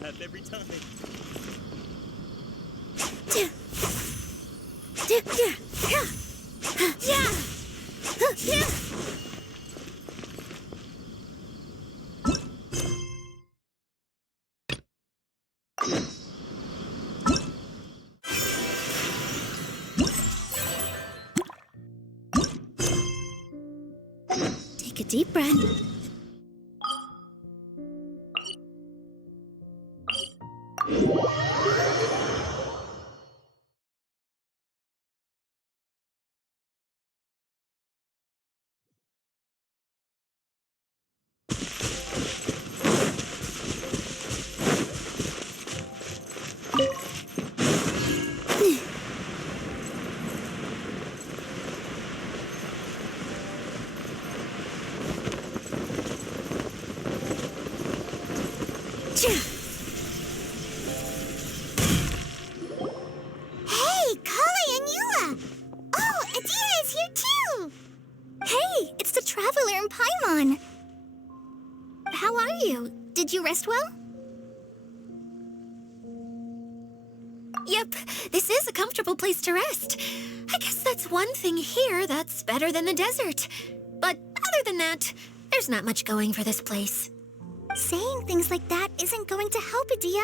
laugh every time. Take a deep breath. Hey, Kali and Eula! Oh, Adia is here too! Hey, it's the Traveler in Paimon. How are you? Did you rest well? Yep, this is a comfortable place to rest. I guess that's one thing here that's better than the desert. But other than that, there's not much going for this place. Saying things like that isn't going to help, Adia.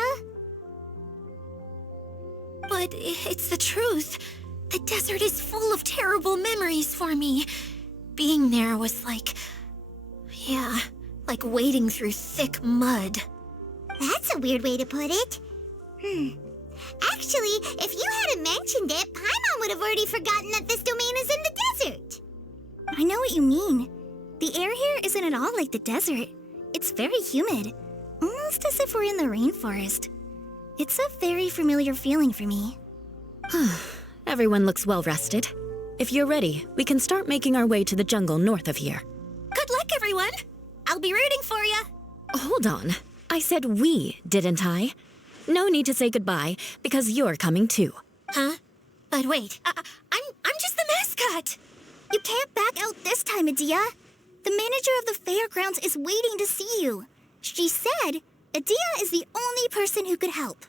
But it's the truth. The desert is full of terrible memories for me. Being there was like wading through thick mud. That's a weird way to put it. Actually, if you hadn't mentioned it, Paimon would have already forgotten that this domain is in the desert. I know what you mean. The air here isn't at all like the desert. It's very humid, almost as if we're in the rainforest. It's a very familiar feeling for me. Everyone looks well rested. If you're ready, we can start making our way to the jungle north of here. Good luck, everyone! I'll be rooting for you! Hold on. I said we, didn't I? No need to say goodbye, because you're coming too. Huh? But wait, I'm just the mascot! You can't back out this time, Adia. The manager of the fairgrounds is waiting to see you. She said Adia is the only person who could help.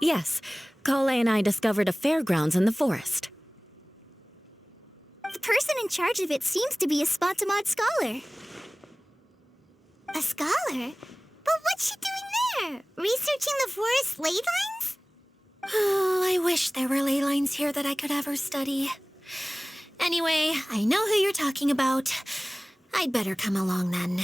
Yes, Kale and I discovered a fairgrounds in the forest. The person in charge of it seems to be a Spontamod scholar. A scholar? But what's she doing there? Researching the forest ley lines? Oh, I wish there were ley lines here that I could ever study. Anyway, I know who you're talking about. I'd better come along then.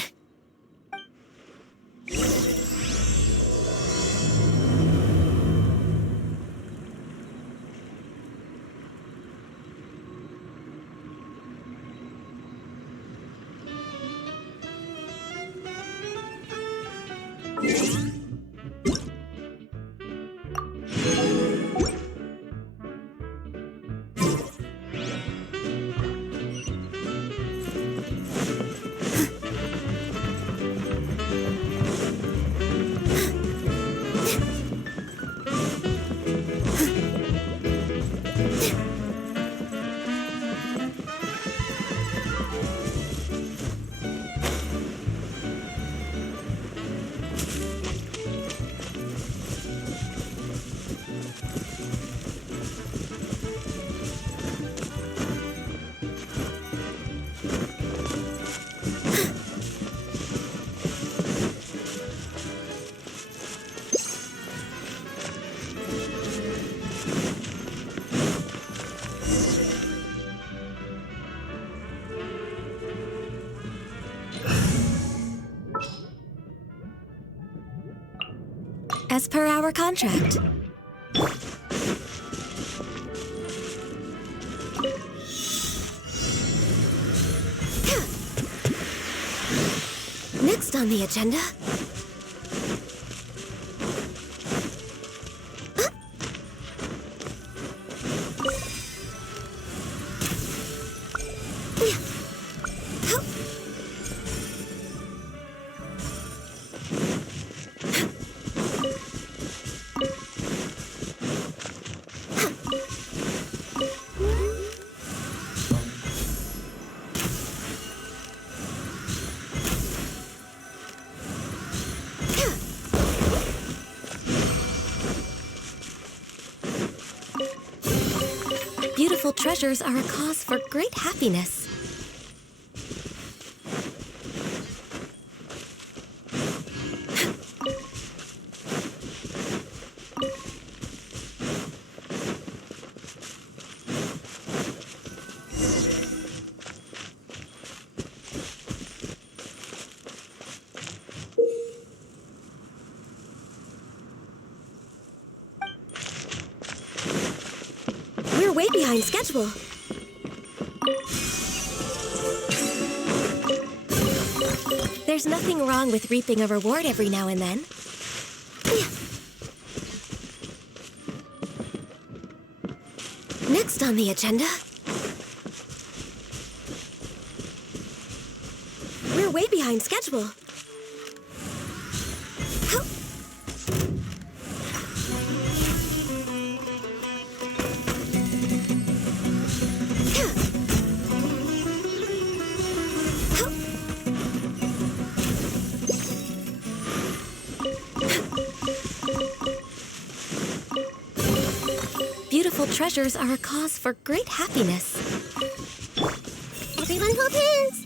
As per our contract. Next on the agenda. Beautiful treasures are a cause for great happiness. We're way behind schedule. There's nothing wrong with reaping a reward every now and then. Next on the agenda... We're way behind schedule. Beautiful treasures are a cause for great happiness. Everyone hold hands.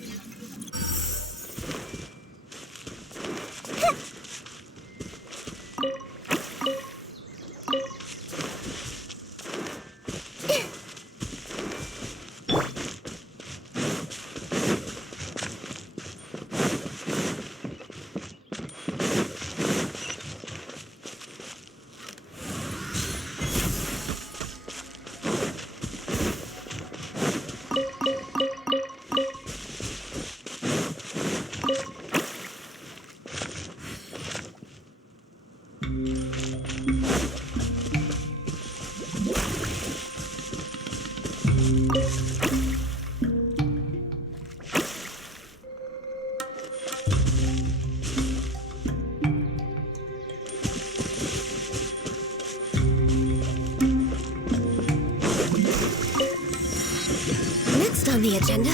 Next on the agenda...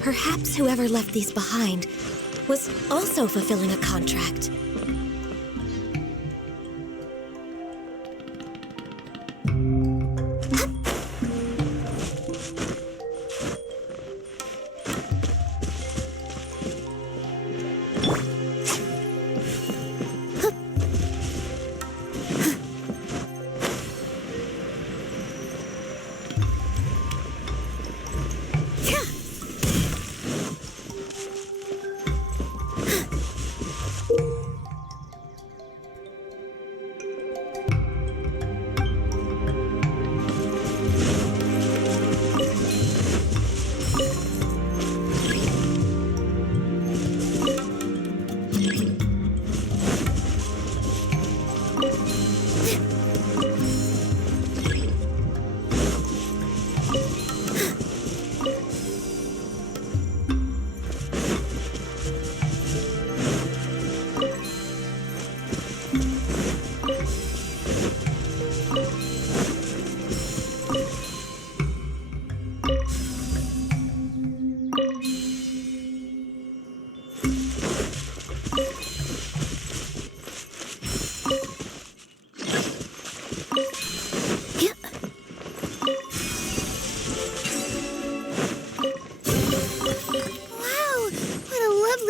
Perhaps whoever left these behind was also fulfilling a contract.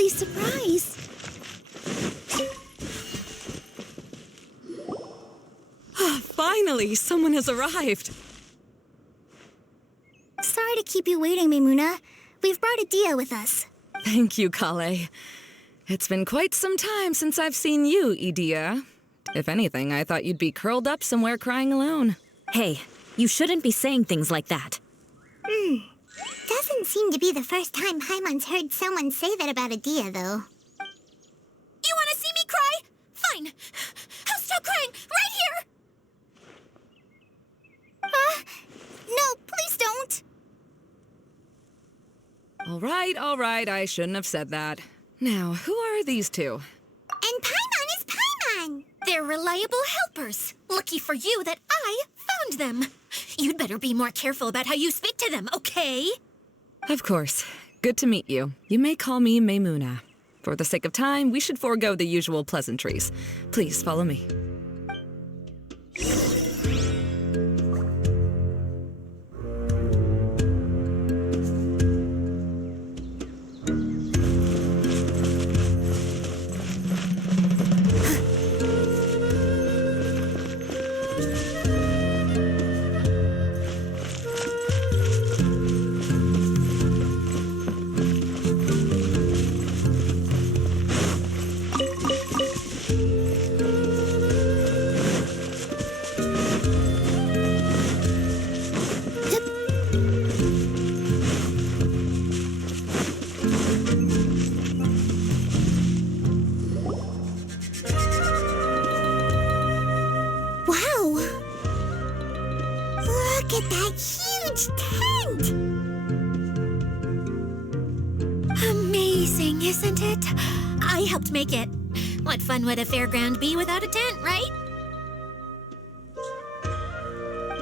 Surprise! Finally, someone has arrived. Sorry to keep you waiting, Maimuna. We've brought Adia with us. Thank you, Kale. It's been quite some time since I've seen you, Idia. If anything, I thought you'd be curled up somewhere crying alone. Hey, you shouldn't be saying things like that. Doesn't seem to be the first time Paimon's heard someone say that about Adia, though. You want to see me cry? Fine. I'll stop crying right here. No, please don't. All right, I shouldn't have said that. Now, who are these two? And Paimon is Paimon! They're reliable helpers. Lucky for you that I found them. You'd better be more careful about how you speak to them, okay? Of course. Good to meet you. You may call me Maimuna. For the sake of time, we should forego the usual pleasantries. Please follow me. Wow! Look at that huge tent! Amazing, isn't it? I helped make it. What fun would a fairground be without a tent, right?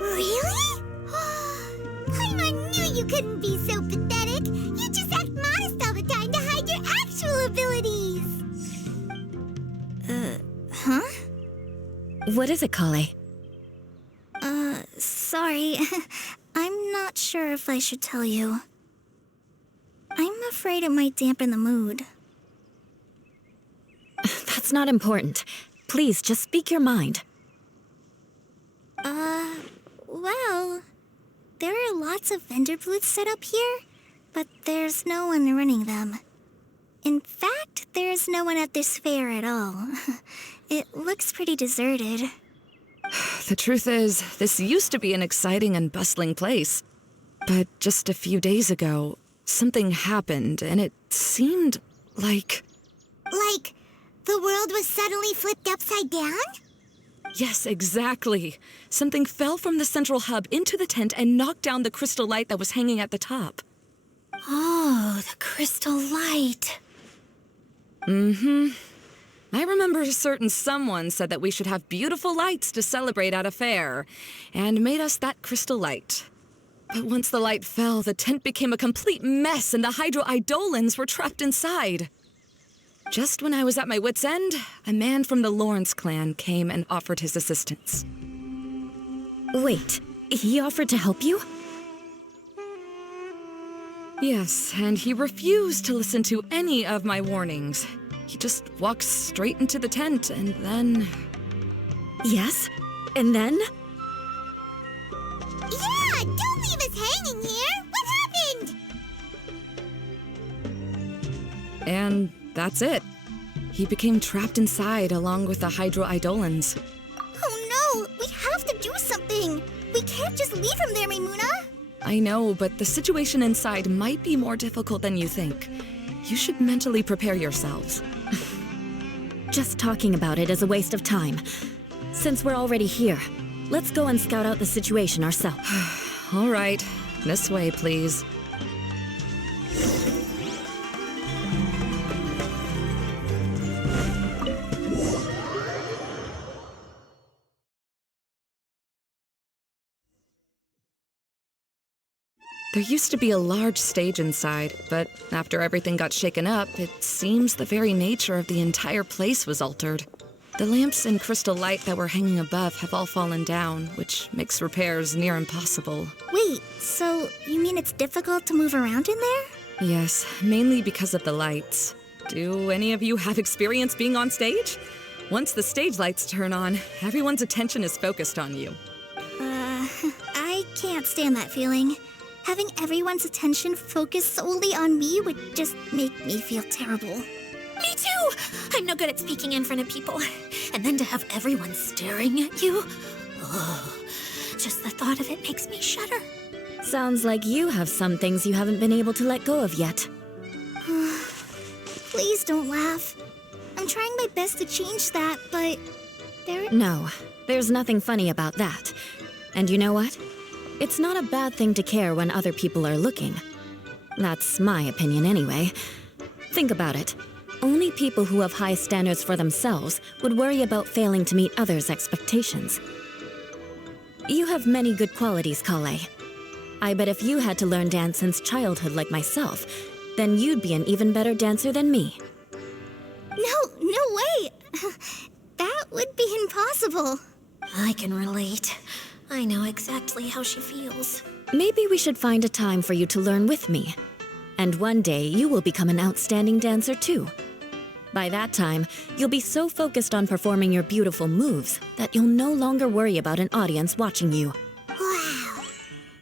Really? I knew you couldn't be so pathetic. You just act modest all the time to hide your actual abilities. Huh? What is it, Kale? Sorry. I'm not sure if I should tell you. I'm afraid it might dampen the mood. That's not important. Please, just speak your mind. Well, there are lots of vendor booths set up here, but there's no one running them. In fact, there's no one at this fair at all. It looks pretty deserted. The truth is, this used to be an exciting and bustling place. But just a few days ago, something happened, and it seemed like... Like, the world was suddenly flipped upside down? Yes, exactly. Something fell from the central hub into the tent and knocked down the crystal light that was hanging at the top. Oh, the crystal light. I remember a certain someone said that we should have beautiful lights to celebrate at a fair, and made us that crystal light. But once the light fell, the tent became a complete mess and the Hydro-Eidolons were trapped inside. Just when I was at my wit's end, a man from the Lawrence clan came and offered his assistance. Wait, he offered to help you? Yes, and he refused to listen to any of my warnings. He just walked straight into the tent and then... Yes? And then? Yeah, don't leave us hanging here! What happened? And that's it. He became trapped inside along with the Hydro-Eidolons. Oh no! We have to do something! We can't just leave him there, Maimuna! I know, but the situation inside might be more difficult than you think. You should mentally prepare yourselves. Just talking about it is a waste of time. Since we're already here, let's go and scout out the situation ourselves. All right, this way, please. There used to be a large stage inside, but after everything got shaken up, it seems the very nature of the entire place was altered. The lamps and crystal light that were hanging above have all fallen down, which makes repairs near impossible. Wait, so you mean it's difficult to move around in there? Yes, mainly because of the lights. Do any of you have experience being on stage? Once the stage lights turn on, everyone's attention is focused on you. I can't stand that feeling. Having everyone's attention focused solely on me would just make me feel terrible. Me too! I'm no good at speaking in front of people. And then to have everyone staring at you. Oh, just the thought of it makes me shudder. Sounds like you have some things you haven't been able to let go of yet. Please don't laugh. I'm trying my best to change that, but No, there's nothing funny about that. And you know what? It's not a bad thing to care when other people are looking. That's my opinion anyway. Think about it. Only people who have high standards for themselves would worry about failing to meet others' expectations. You have many good qualities, Kale. I bet if you had to learn dance since childhood like myself, then you'd be an even better dancer than me. No way! That would be impossible. I can relate. I know exactly how she feels. Maybe we should find a time for you to learn with me. And one day, you will become an outstanding dancer too. By that time, you'll be so focused on performing your beautiful moves that you'll no longer worry about an audience watching you. Wow.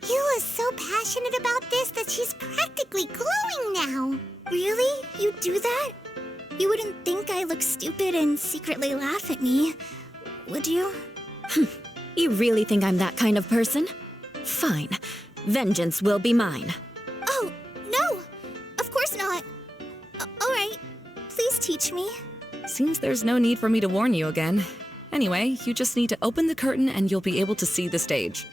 Eula's so passionate about this that she's practically glowing now. Really? You do that? You wouldn't think I look stupid and secretly laugh at me, would you? You really think I'm that kind of person? Fine. Vengeance will be mine. Oh, no! Of course not. All right. Please teach me. Seems there's no need for me to warn you again. Anyway, you just need to open the curtain and you'll be able to see the stage.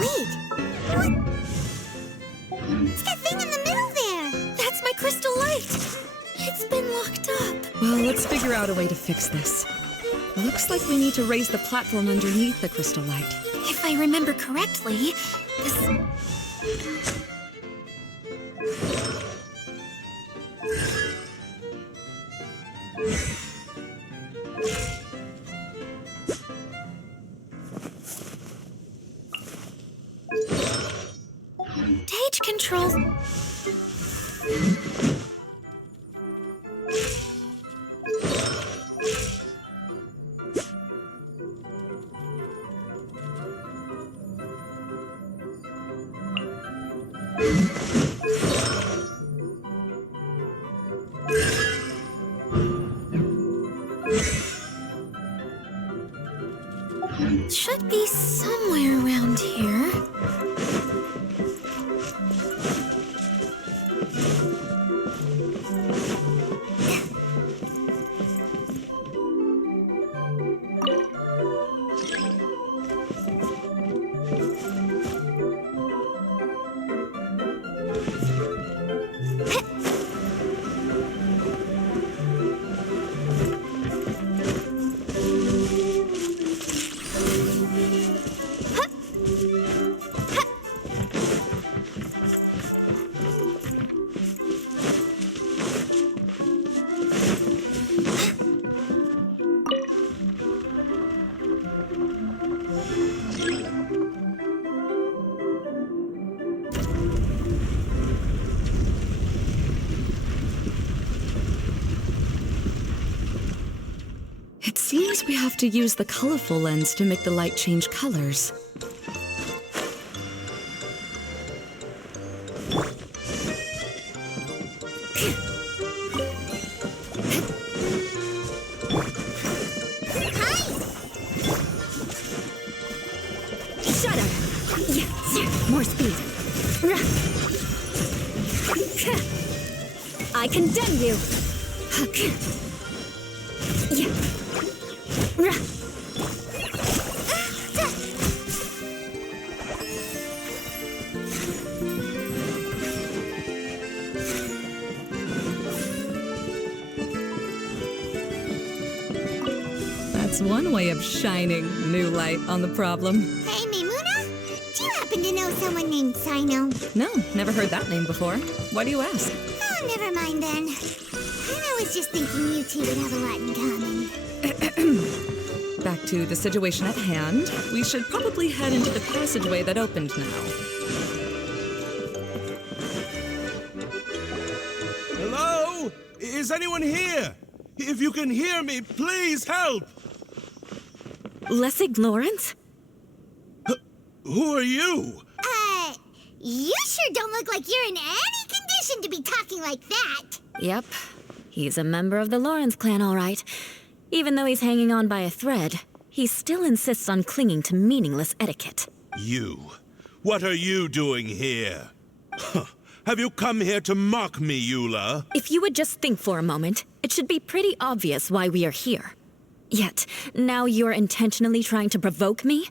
Wait, what? It's that thing in the middle there. That's my crystal light! It's been locked up. Well, let's figure out a way to fix this. Looks like we need to raise the platform underneath the crystal light. If I remember correctly, this... Stage controls... should be somewhere around here. It seems we have to use the colorful lens to make the light change colors. Shut up! Yes, more speed. I condemn you! That's one way of shining new light on the problem. Hey, Maimuna, do you happen to know someone named Sino? No, never heard that name before. Why do you ask? Oh, never mind then. I was just thinking you two would have a lot in common. Back to the situation at hand. We should probably head into the passageway that opened now. Hello? Is anyone here? If you can hear me, please help! Lessig Lawrence? Who are you? You sure don't look like you're in any condition to be talking like that. Yep. He's a member of the Lawrence clan, all right. Even though he's hanging on by a thread, he still insists on clinging to meaningless etiquette. You. What are you doing here? Have you come here to mock me, Eula? If you would just think for a moment, it should be pretty obvious why we are here. Yet, now you're intentionally trying to provoke me?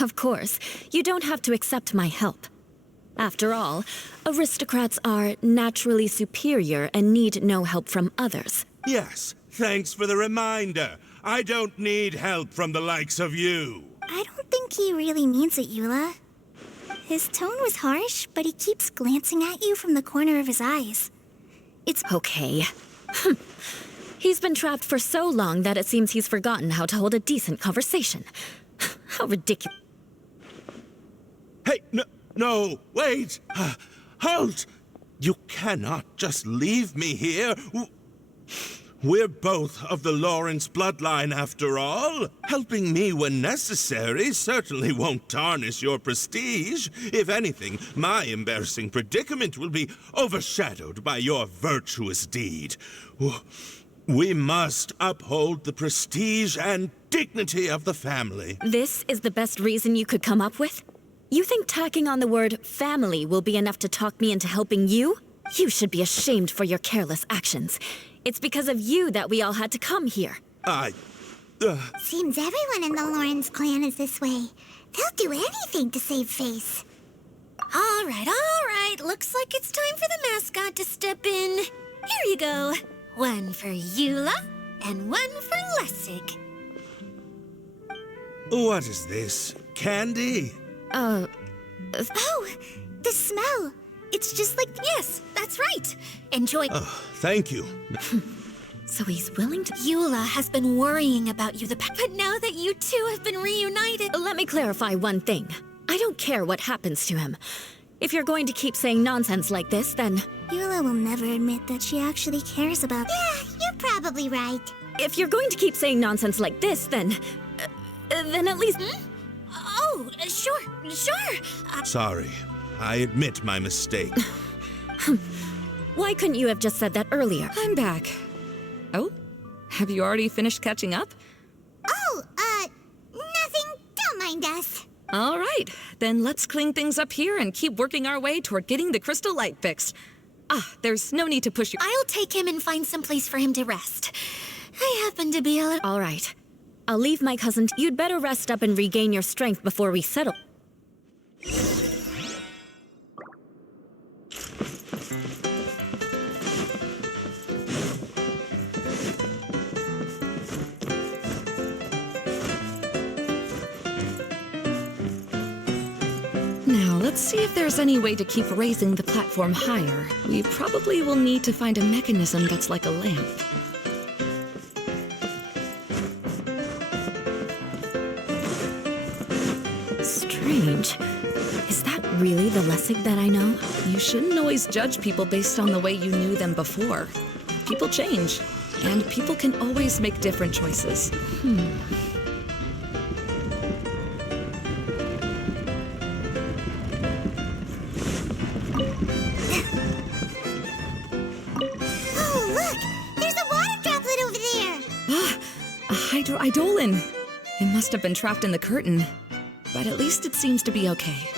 Of course, you don't have to accept my help. After all, aristocrats are naturally superior and need no help from others. Yes, thanks for the reminder. I don't need help from the likes of you. I don't think he really means it, Eula. His tone was harsh, but he keeps glancing at you from the corner of his eyes. It's Okay. He's been trapped for so long that it seems he's forgotten how to hold a decent conversation. How ridiculous. Hey, no, wait! Halt! You cannot just leave me here. We're both of the Lawrence bloodline, after all. Helping me when necessary certainly won't tarnish your prestige. If anything, my embarrassing predicament will be overshadowed by your virtuous deed. We must uphold the prestige and dignity of the family. This is the best reason you could come up with? You think tacking on the word family will be enough to talk me into helping you? You should be ashamed for your careless actions. It's because of you that we all had to come here. Seems everyone in the Lawrence clan is this way. They'll do anything to save face. All right. Looks like it's time for the mascot to step in. Here you go. One for Eula, and one for Lessig. What is this? Candy? Oh, the smell. It's just like... Yes, that's right. Enjoy. Oh, thank you. So he's willing to... Eula has been worrying about you but now that you two have been reunited... Let me clarify one thing. I don't care what happens to him. If you're going to keep saying nonsense like this, then... Eula will never admit that she actually cares about... Yeah, you're probably right. If you're going to keep saying nonsense like this, then at least... Oh, sure. Sorry. I admit my mistake. Why couldn't you have just said that earlier? I'm back. Oh? Have you already finished catching up? Oh, nothing. Don't mind us. All right, then let's clean things up here and keep working our way toward getting the crystal light fixed. There's no need to push you. I'll take him and find some place for him to rest. I happen to be a little... All right. I'll leave my cousin. You'd better rest up and regain your strength before we settle. Now, let's see if there's any way to keep raising the platform higher. We probably will need to find a mechanism that's like a lamp. Strange. Is that really the Lessig that I know? You shouldn't always judge people based on the way you knew them before. People change, and people can always make different choices. Oh, look! There's a water droplet over there! A hydroidolin! It must have been trapped in the curtain. But at least it seems to be okay.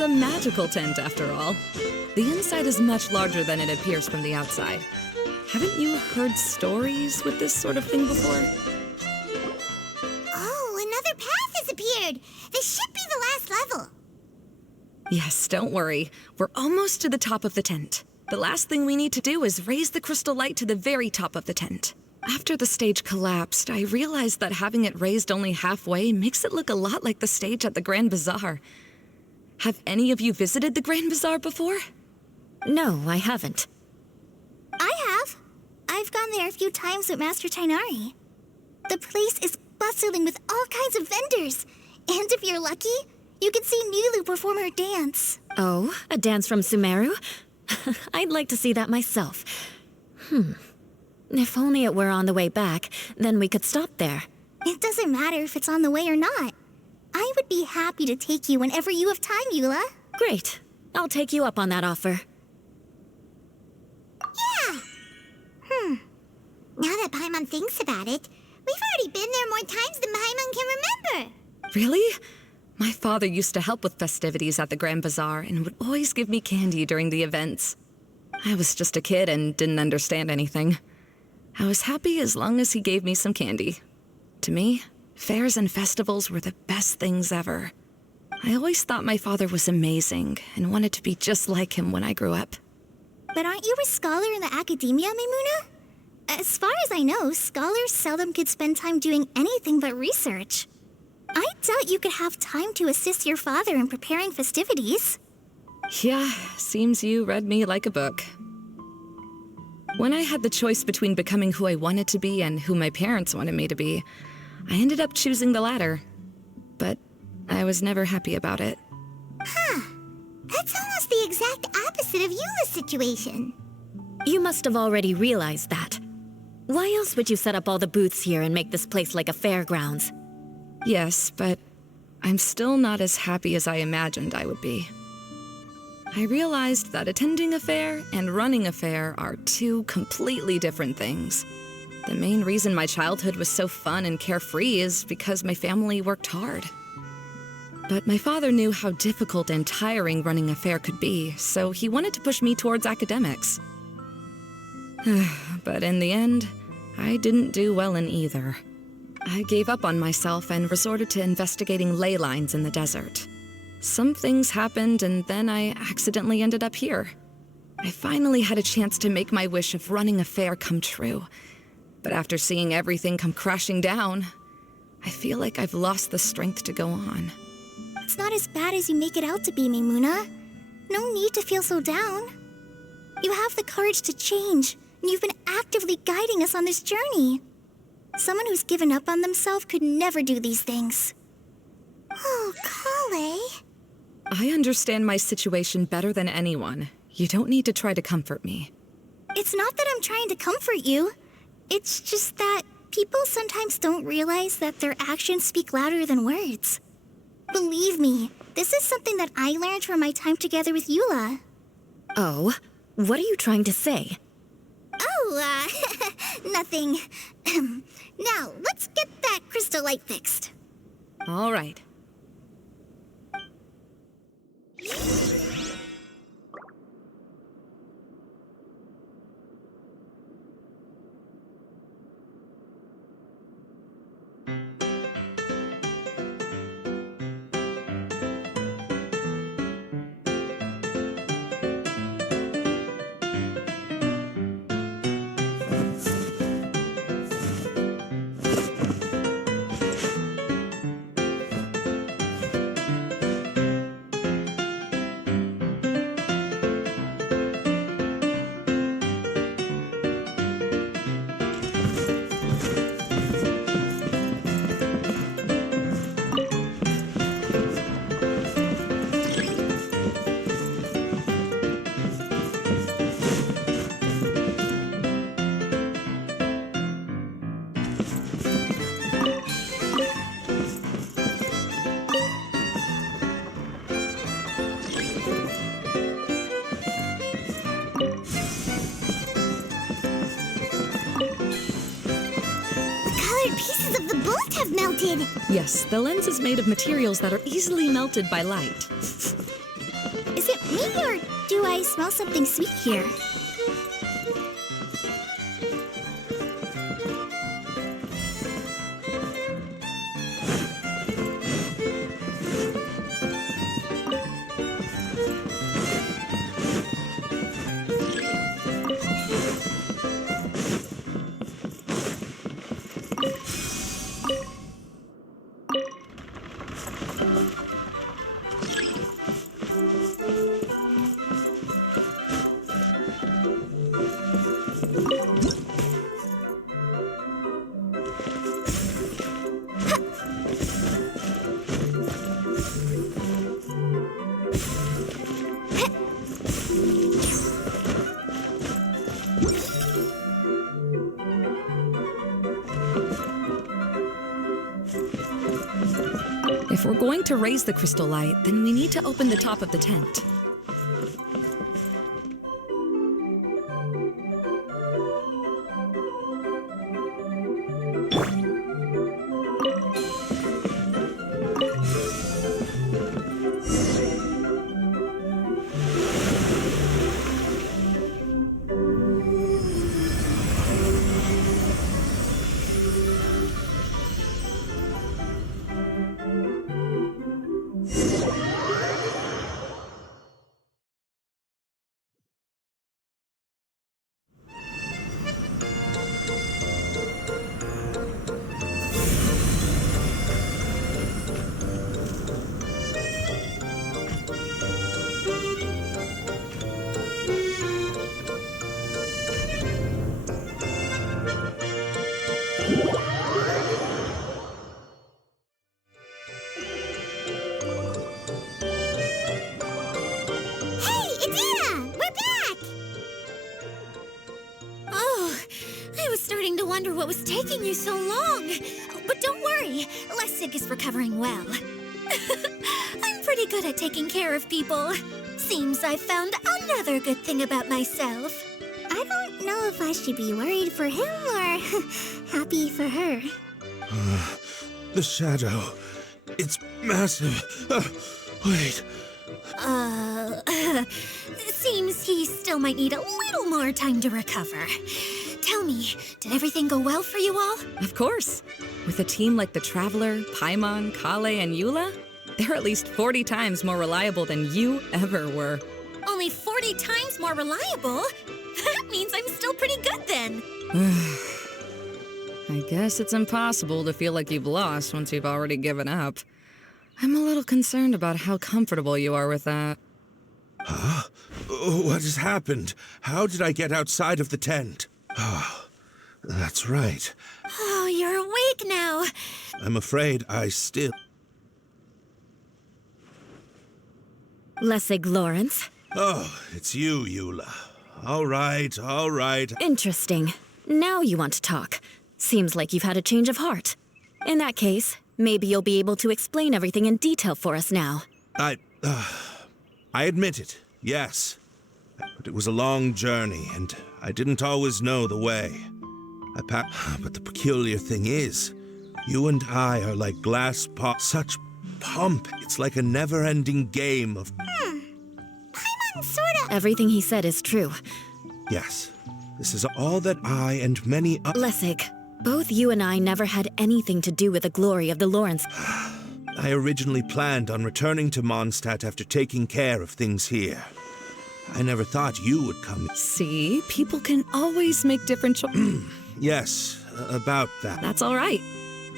It's a magical tent, after all. The inside is much larger than it appears from the outside. Haven't you heard stories with this sort of thing before? Oh, another path has appeared. This should be the last level. Yes, don't worry. We're almost to the top of the tent. The last thing we need to do is raise the crystal light to the very top of the tent. After the stage collapsed, I realized that having it raised only halfway makes it look a lot like the stage at the Grand Bazaar. Have any of you visited the Grand Bazaar before? No, I haven't. I have. I've gone there a few times with Master Tainari. The place is bustling with all kinds of vendors. And if you're lucky, you can see Nilu perform her dance. Oh, a dance from Sumeru? I'd like to see that myself. If only it were on the way back, then we could stop there. It doesn't matter if it's on the way or not. I would be happy to take you whenever you have time, Eula. Great. I'll take you up on that offer. Yeah. Now that Paimon thinks about it, we've already been there more times than Paimon can remember. Really? My father used to help with festivities at the Grand Bazaar and would always give me candy during the events. I was just a kid and didn't understand anything. I was happy as long as he gave me some candy. To me, fairs and festivals were the best things ever. I always thought my father was amazing and wanted to be just like him when I grew up. But aren't you a scholar in the academia, Maimuna? As far as I know, scholars seldom could spend time doing anything but research. I doubt you could have time to assist your father in preparing festivities. Yeah, seems you read me like a book. When I had the choice between becoming who I wanted to be and who my parents wanted me to be, I ended up choosing the latter. But I was never happy about it. That's almost the exact opposite of Eula's situation. You must have already realized that. Why else would you set up all the booths here and make this place like a fairgrounds? Yes, but I'm still not as happy as I imagined I would be. I realized that attending a fair and running a fair are two completely different things. The main reason my childhood was so fun and carefree is because my family worked hard. But my father knew how difficult and tiring running a fair could be, so he wanted to push me towards academics. But in the end, I didn't do well in either. I gave up on myself and resorted to investigating ley lines in the desert. Some things happened, and then I accidentally ended up here. I finally had a chance to make my wish of running a fair come true. But after seeing everything come crashing down, I feel like I've lost the strength to go on. It's not as bad as you make it out to be, Maimuna. No need to feel so down. You have the courage to change, and you've been actively guiding us on this journey. Someone who's given up on themselves could never do these things. Oh, Kale. I understand my situation better than anyone. You don't need to try to comfort me. It's not that I'm trying to comfort you. It's just that people sometimes don't realize that their actions speak louder than words. Believe me, this is something that I learned from my time together with Eula. Oh, what are you trying to say? Oh, nothing. Now, let's get that crystal light fixed. All right. Pieces of the bolt have melted. Yes, the lens is made of materials that are easily melted by light. or do I smell something sweet here? If we're going to raise the crystal light, then we need to open the top of the tent. Hey, Adina! We're back! Oh, I was starting to wonder what was taking you so long. But don't worry, Lessig is recovering well. I'm pretty good at taking care of people. Seems I found another good thing about myself. I don't know if I should be worried for him or happy for her. The shadow. It's massive. Wait. Seems he still might need a little more time to recover. Tell me, did everything go well for you all? Of course. With a team like the Traveler, Paimon, Kale, and Eula, they're at least 40 times more reliable than you ever were. Only 40 times more reliable? That means I'm still pretty good then. I guess it's impossible to feel like you've lost once you've already given up. I'm a little concerned about how comfortable you are with that. Huh? What has happened? How did I get outside of the tent? Ah, that's right. Oh, you're awake now. I'm afraid I still... Lessig Lawrence. Oh, it's you, Eula. All right, all right. Interesting. Now you want to talk. Seems like you've had a change of heart. In that case, maybe you'll be able to explain everything in detail for us now. I admit it, yes. But it was a long journey, and I didn't always know the way. But the peculiar thing is, you and I are like glass pot. Such pump. It's like a never-ending game of... Paimon sorta... Everything he said is true. Yes, this is all that I and many Lessig, both you and I never had anything to do with the glory of the Lawrence. I originally planned on returning to Mondstadt after taking care of things here. I never thought you would come. See, people can always make different choices. Yes, about that. That's all right.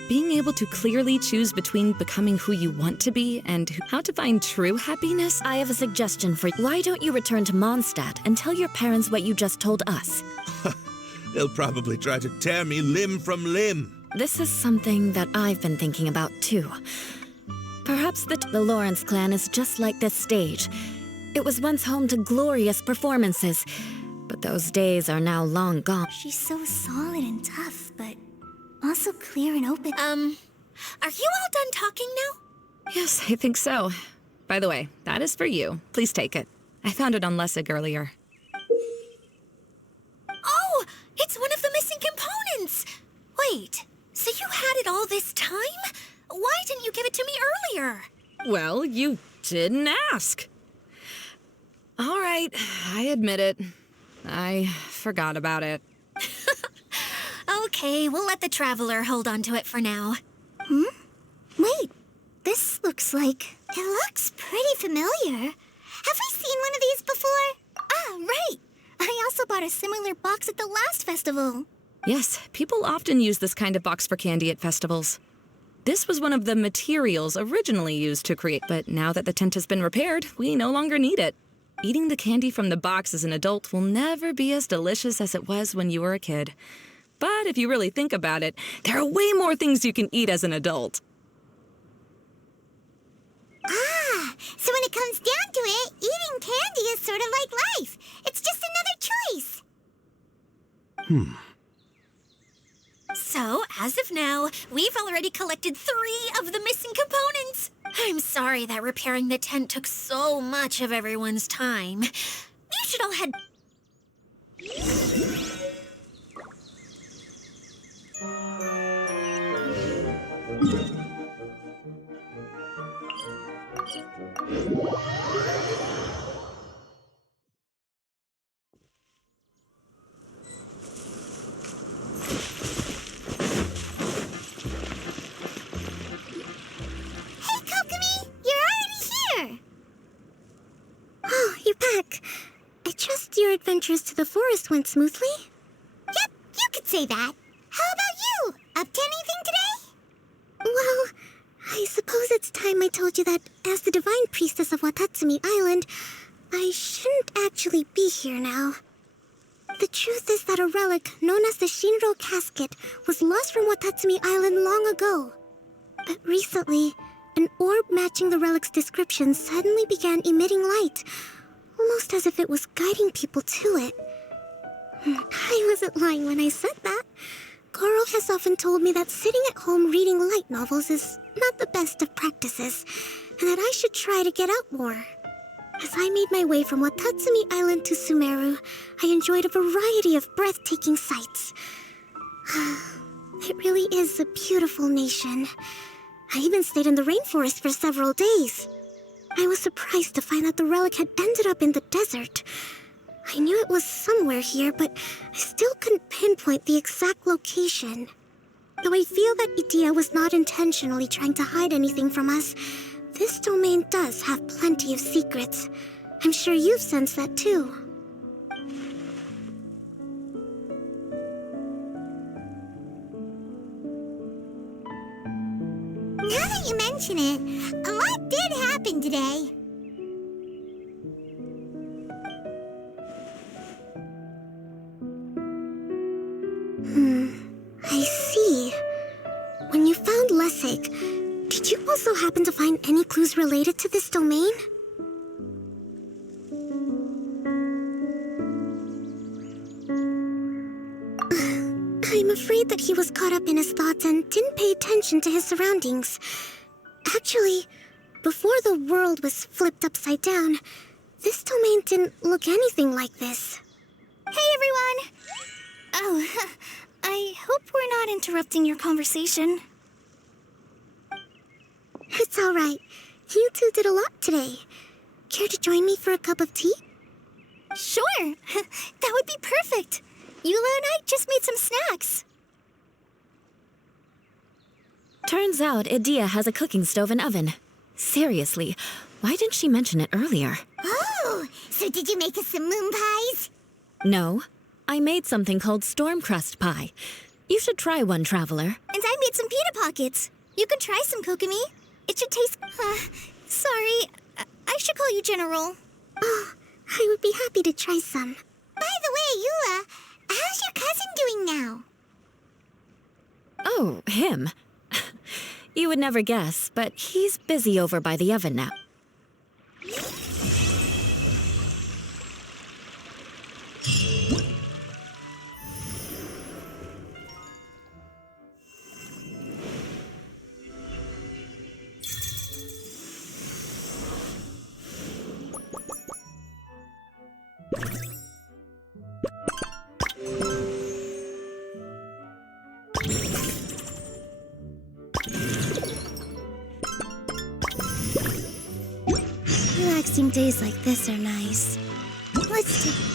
Being able to clearly choose between becoming who you want to be and how to find true happiness. I have a suggestion for you. Why don't you return to Mondstadt and tell your parents what you just told us? They'll probably try to tear me limb from limb. This is something that I've been thinking about, too. Perhaps the Lawrence clan is just like this stage. It was once home to glorious performances, but those days are now long gone. She's so solid and tough, but also clear and open. Are you all done talking now? Yes, I think so. By the way, that is for you. Please take it. I found it on Lessig earlier. Oh, it's one of the missing components! Wait, so you had it all this time? Why didn't you give it to me earlier? Well, you didn't ask. All right, I admit it. I forgot about it. Okay, we'll let the traveler hold on to it for now. Wait, this looks like... It looks pretty familiar. Have we seen one of these before? Ah, right! I also bought a similar box at the last festival. Yes, people often use this kind of box for candy at festivals. This was one of the materials originally used to create, but now that the tent has been repaired, we no longer need it. Eating the candy from the box as an adult will never be as delicious as it was when you were a kid. But if you really think about it, there are way more things you can eat as an adult. Ah, so when it comes down to it, eating candy is sort of like life. It's just another choice. So, as of now, we've already collected 3 of the missing components. I'm sorry that repairing the tent took so much of everyone's time. You should all head... Hey, Kokomi, you're already here. Oh, you're back. I trust your adventures to the forest went smoothly? Yep, you could say that. How about you? Up to anything today? Well, I suppose it's time I told you that as the divine priestess of Watatsumi Island, I shouldn't actually be here now. The truth is that a relic known as the Shinro Casket was lost from Watatsumi Island long ago. But recently, an orb matching the relic's description suddenly began emitting light, almost as if it was guiding people to it. I wasn't lying when I said that. Goro has often told me that sitting at home reading light novels is not the best of practices, and that I should try to get out more. As I made my way from Watatsumi Island to Sumeru, I enjoyed a variety of breathtaking sights. It really is a beautiful nation. I even stayed in the rainforest for several days. I was surprised to find that the relic had ended up in the desert. I knew it was somewhere here, but I still couldn't pinpoint the exact location. Though I feel that Idia was not intentionally trying to hide anything from us, this domain does have plenty of secrets. I'm sure you've sensed that too. Now that you mention it, a lot did happen today. I see. When you found Lessig, did you also happen to find any clues related to this domain? I'm afraid that he was caught up in his thoughts and didn't pay attention to his surroundings. Actually, before the world was flipped upside down, this domain didn't look anything like this. Hey, everyone! Oh, I hope we're not interrupting your conversation. It's all right. You two did a lot today. Care to join me for a cup of tea? Sure! That would be perfect! Eula and I just made some snacks. Turns out Idia has a cooking stove and oven. Seriously, why didn't she mention it earlier? Oh, so did you make us some moon pies? No, I made something called storm crust pie. You should try one, traveler. And I made some pita pockets. You can try some, Kokomi. It should taste... sorry. I should call you General. Oh, I would be happy to try some. By the way, Eula, how's your cousin doing now? Oh, him. You would never guess, but he's busy over by the oven now. Relaxing days like this are nice. Let's take...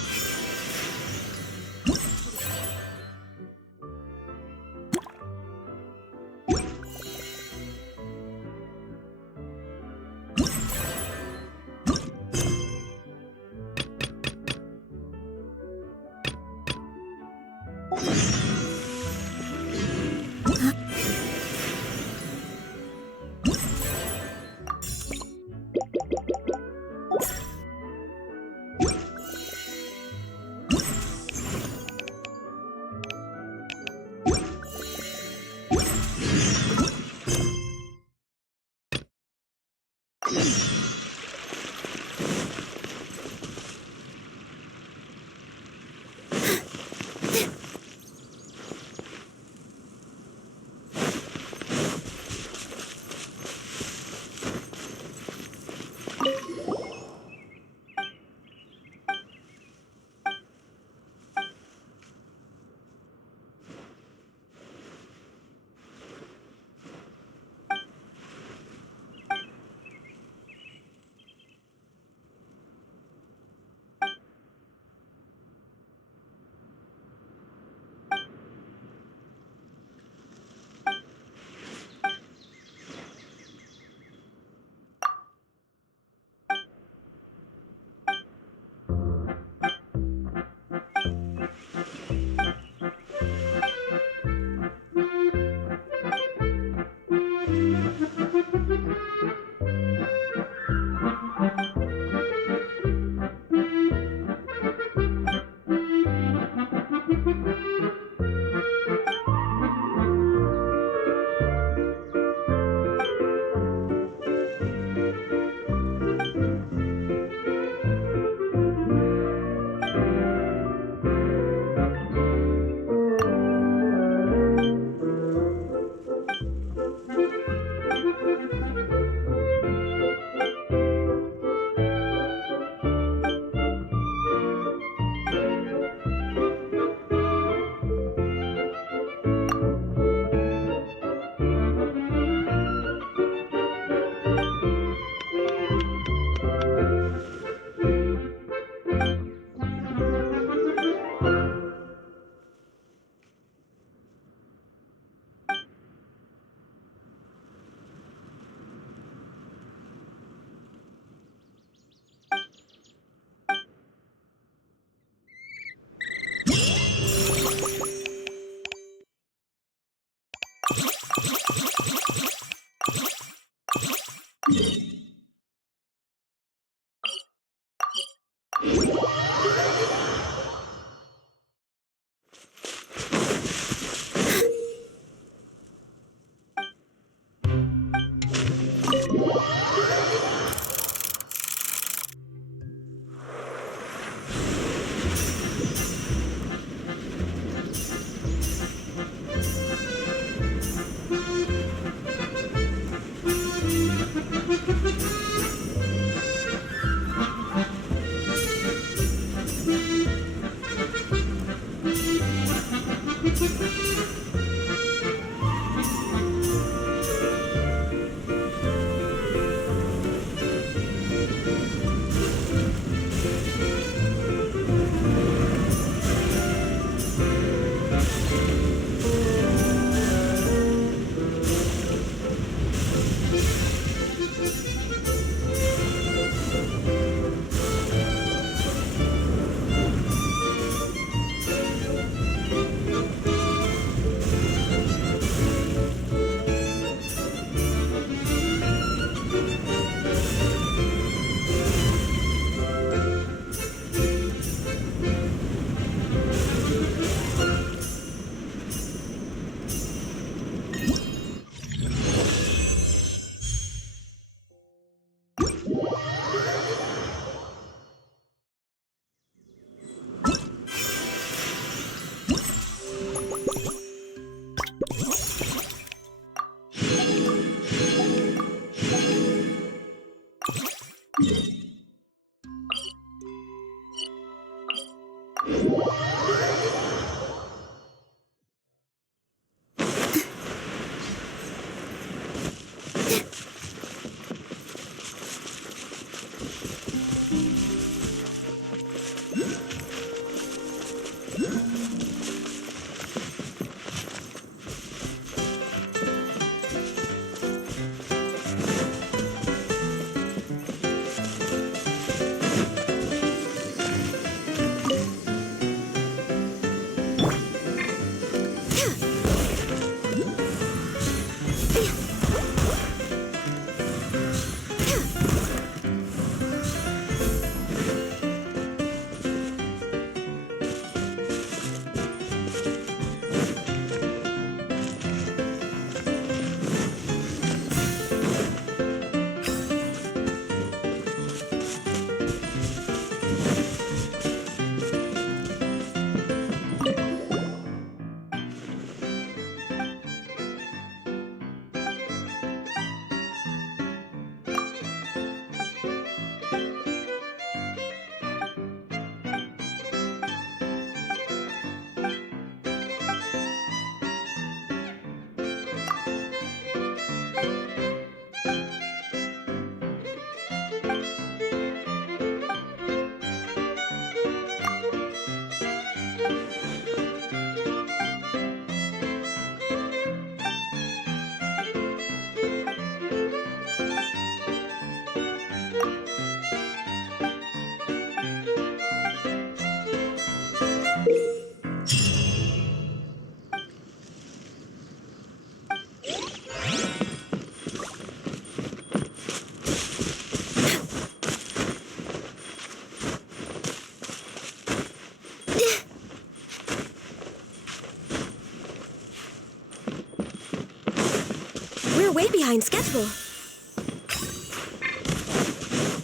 We're way behind schedule.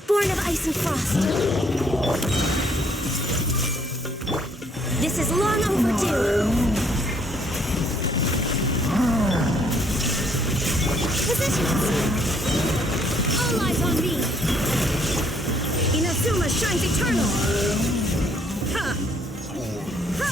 Born of ice and frost. This is long overdue. Positions. All eyes on me. Inazuma shines eternal. Ha! Ha!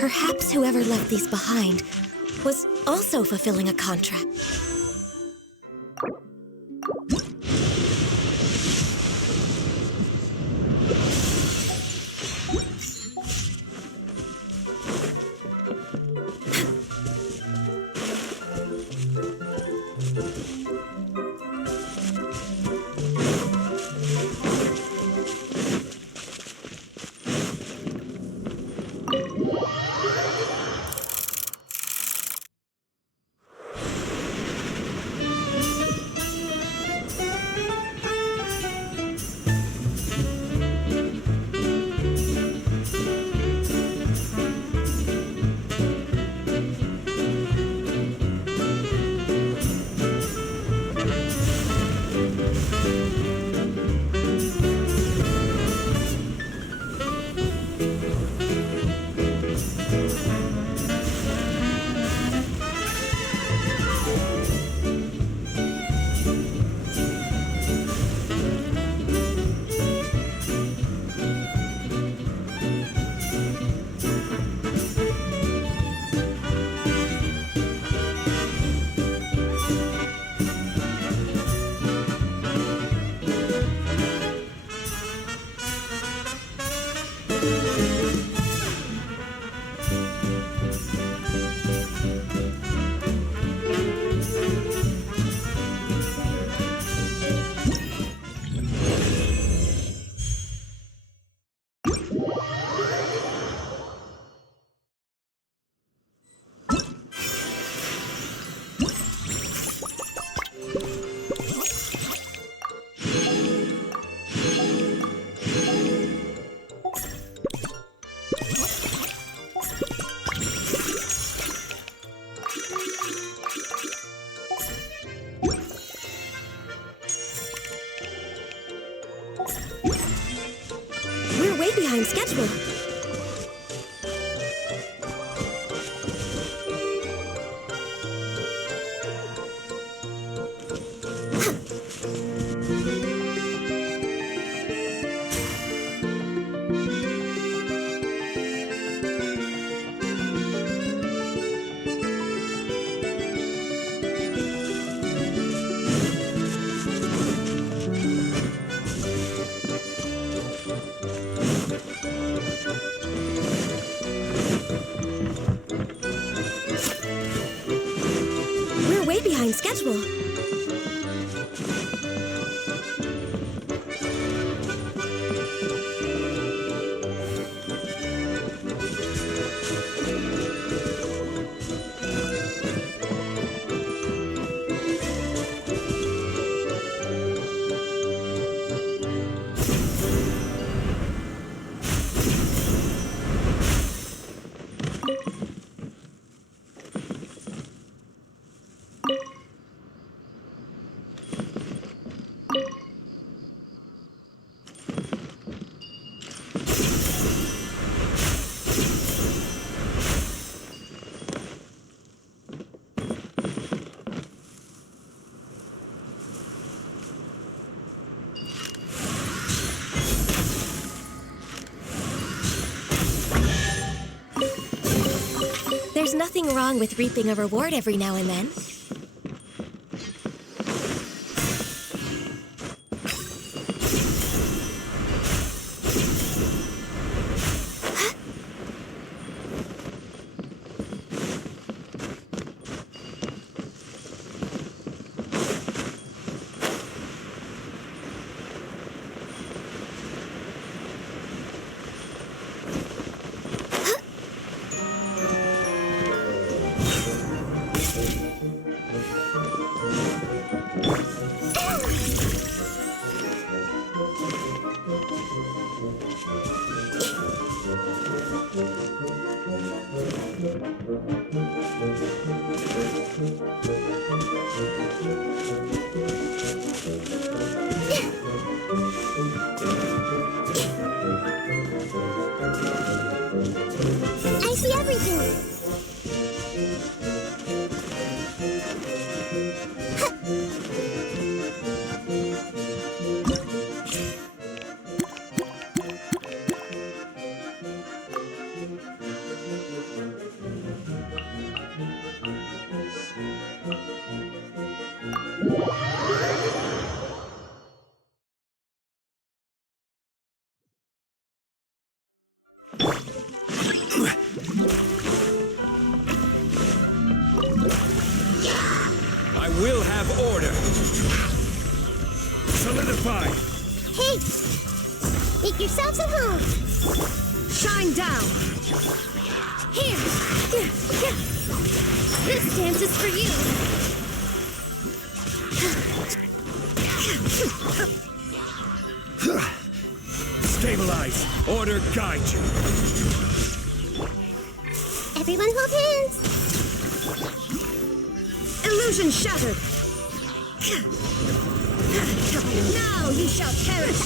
Perhaps whoever left these behind was also fulfilling a contract. We're way behind schedule. schedule. There's nothing wrong with reaping a reward every now and then. I see everything. I will have order. Solidify. Hey! Make yourselves at home. Shine down! Here! This dance is for you! Stabilize. Order guide you. Everyone hold hands. Illusion shattered! Now you shall perish!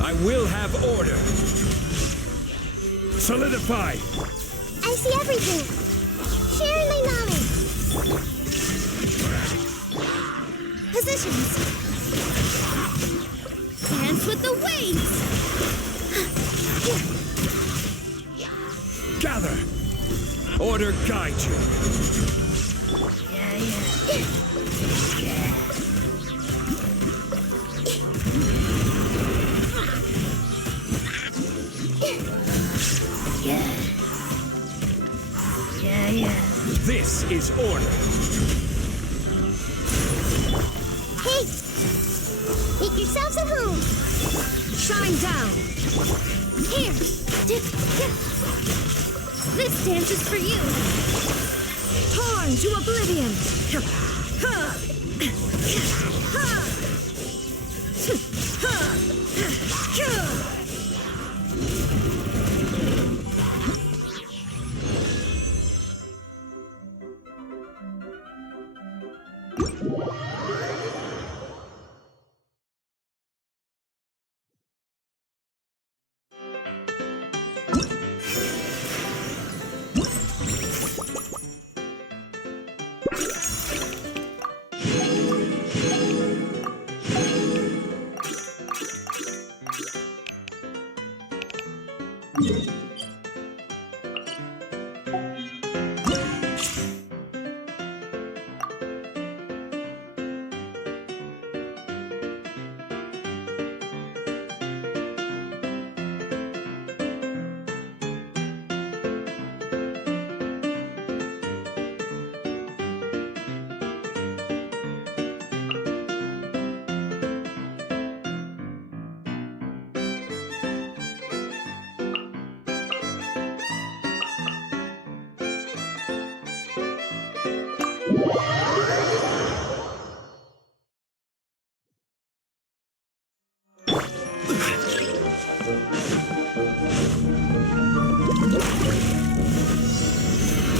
I will have order. Solidify. I see everything. Sharing my knowledge. Positions! Dance with the waves! Gather. Order guide you. This is order. Hey! Make yourselves at home. Shine down! Here! This dance is for you! Torn to oblivion!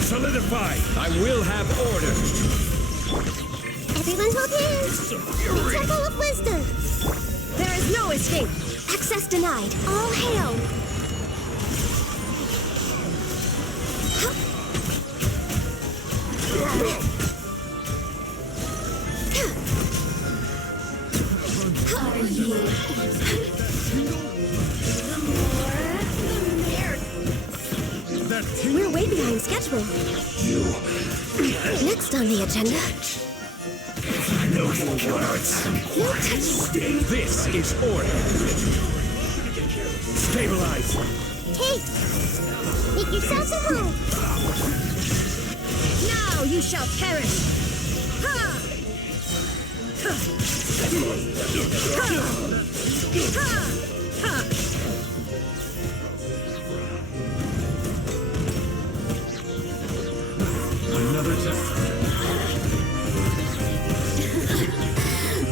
Solidify! I will have order! Everyone hold hands. The Temple of Wisdom. There is no escape. Access denied. All hail. We're way behind schedule. Next on the agenda. No touching. This is order! Stabilize! Hey, make yourselves at home. Now you shall perish. Ha! Ha! Ha! Ha! Another test.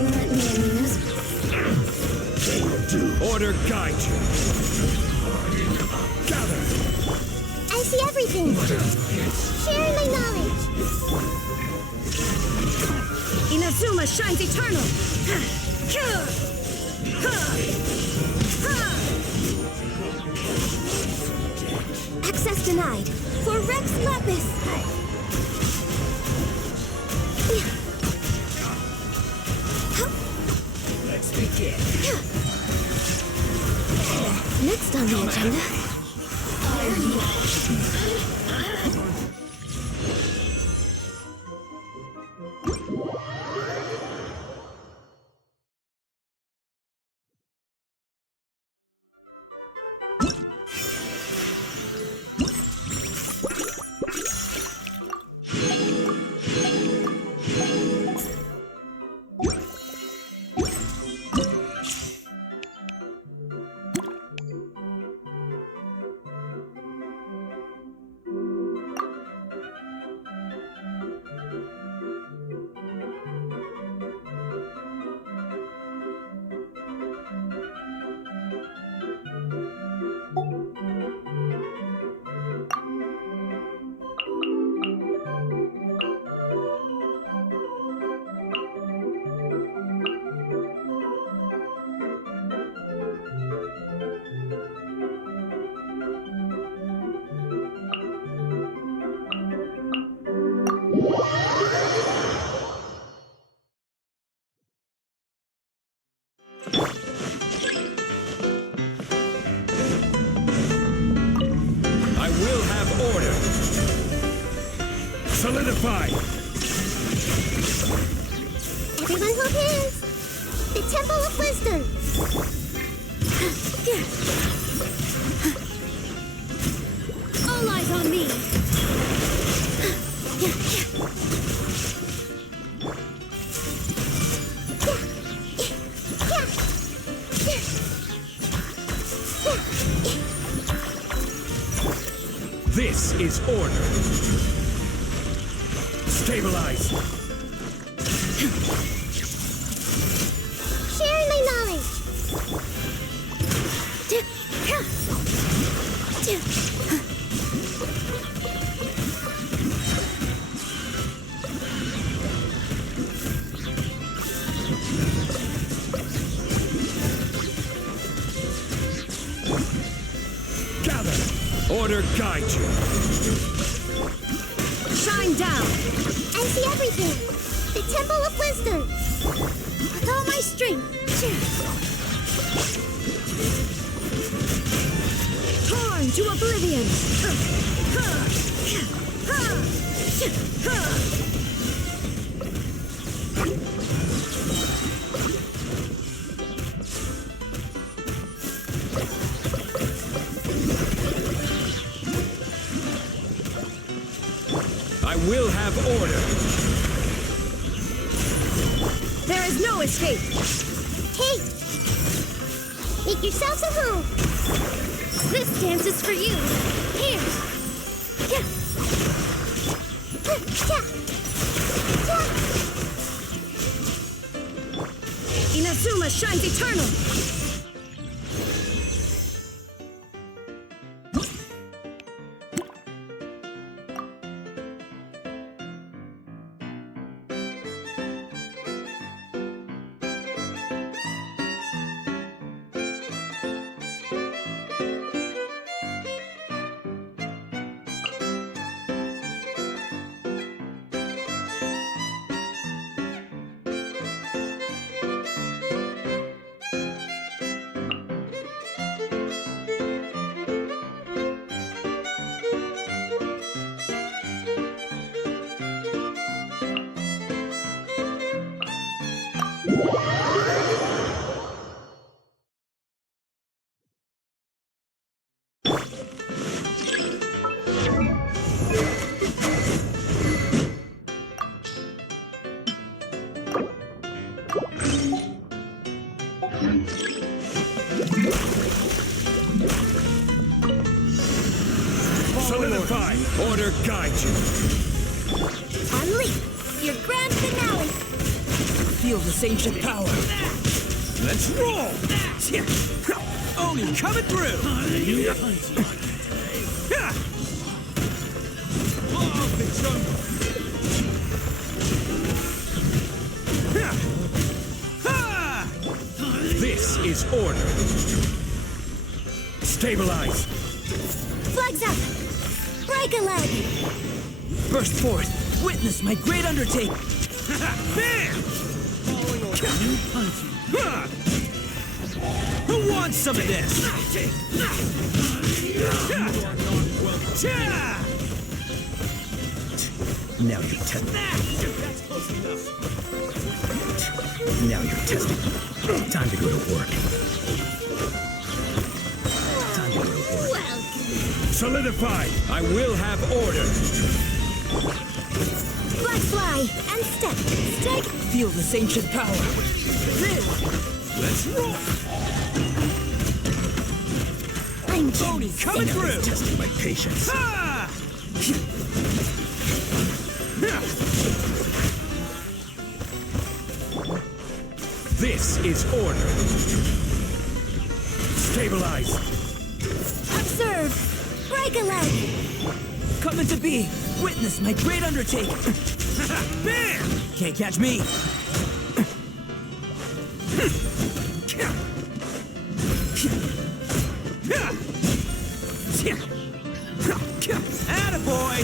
Let me amuse. Order guide you! Gather! I see everything. Sharing my knowledge. Inazuma shines eternal. Access denied. For Rex Lapis. Let's begin. Next on the agenda. I will have order! Solidify! Everyone hold hands. The Temple of Wisdom. All eyes on me. This is order! Stabilize! Sharing my knowledge. Gather! Order guide you! Shine down. I see everything. The Temple of Wisdom. With all my strength. Torn to oblivion. I will have order! There is no escape. Hey, make yourselves at home. This dance is for you. Here. Inazuma shines eternal! Solidify. Order guide you. Unleash your grand finale. Feel this ancient power. Let's roll. Oni coming through. This is order. Stabilize. Flags up. Break a leg. Burst forth. Witness my great undertaking. Bam! New punching. Who wants some of this? Now you're testing. Now you're testing. Time to go to work. Time to go to work. Solidified. I will have order. Flags fly and step. Strike. Feel this ancient power. Let's roll. I'm Oni coming through. Testing my patience. This is order. Stabilize. Observe. Break a leg. Coming to be. Witness my great undertaking. Bam! Can't catch me. Attaboy!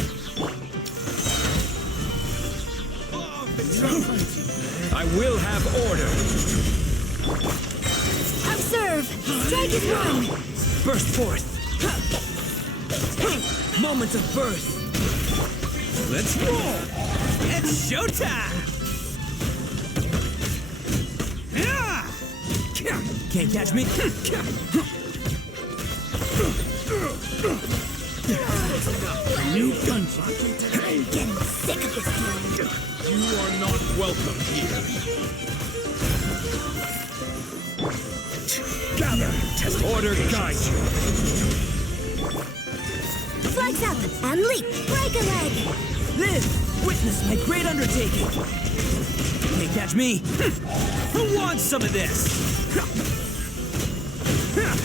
I will have order. Observe. Strike is one. Burst forth. Moments of birth. Let's roll. It's showtime! Can't catch me. New punch. I'm getting sick of this game. You are not welcome here. Gather. Order guide you. Flags up and leap. Break a leg. Live! Witness my great undertaking. Can't catch me. Who wants some of this? Bam!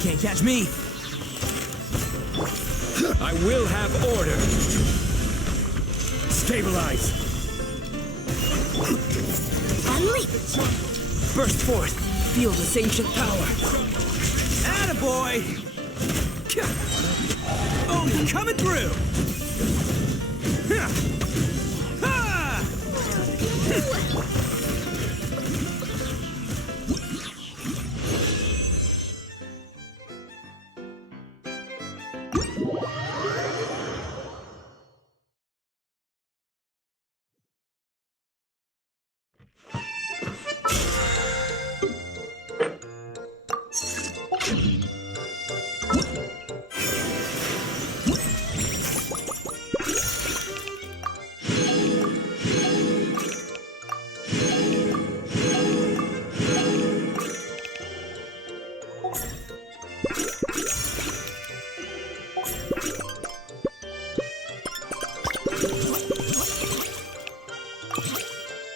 Can't catch me. I will have order. Stabilize. And leap. Burst forth. Feel this ancient power. Attaboy! Oni coming through.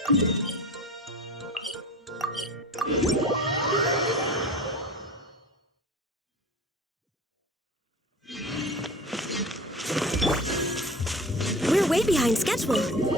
We're way behind schedule.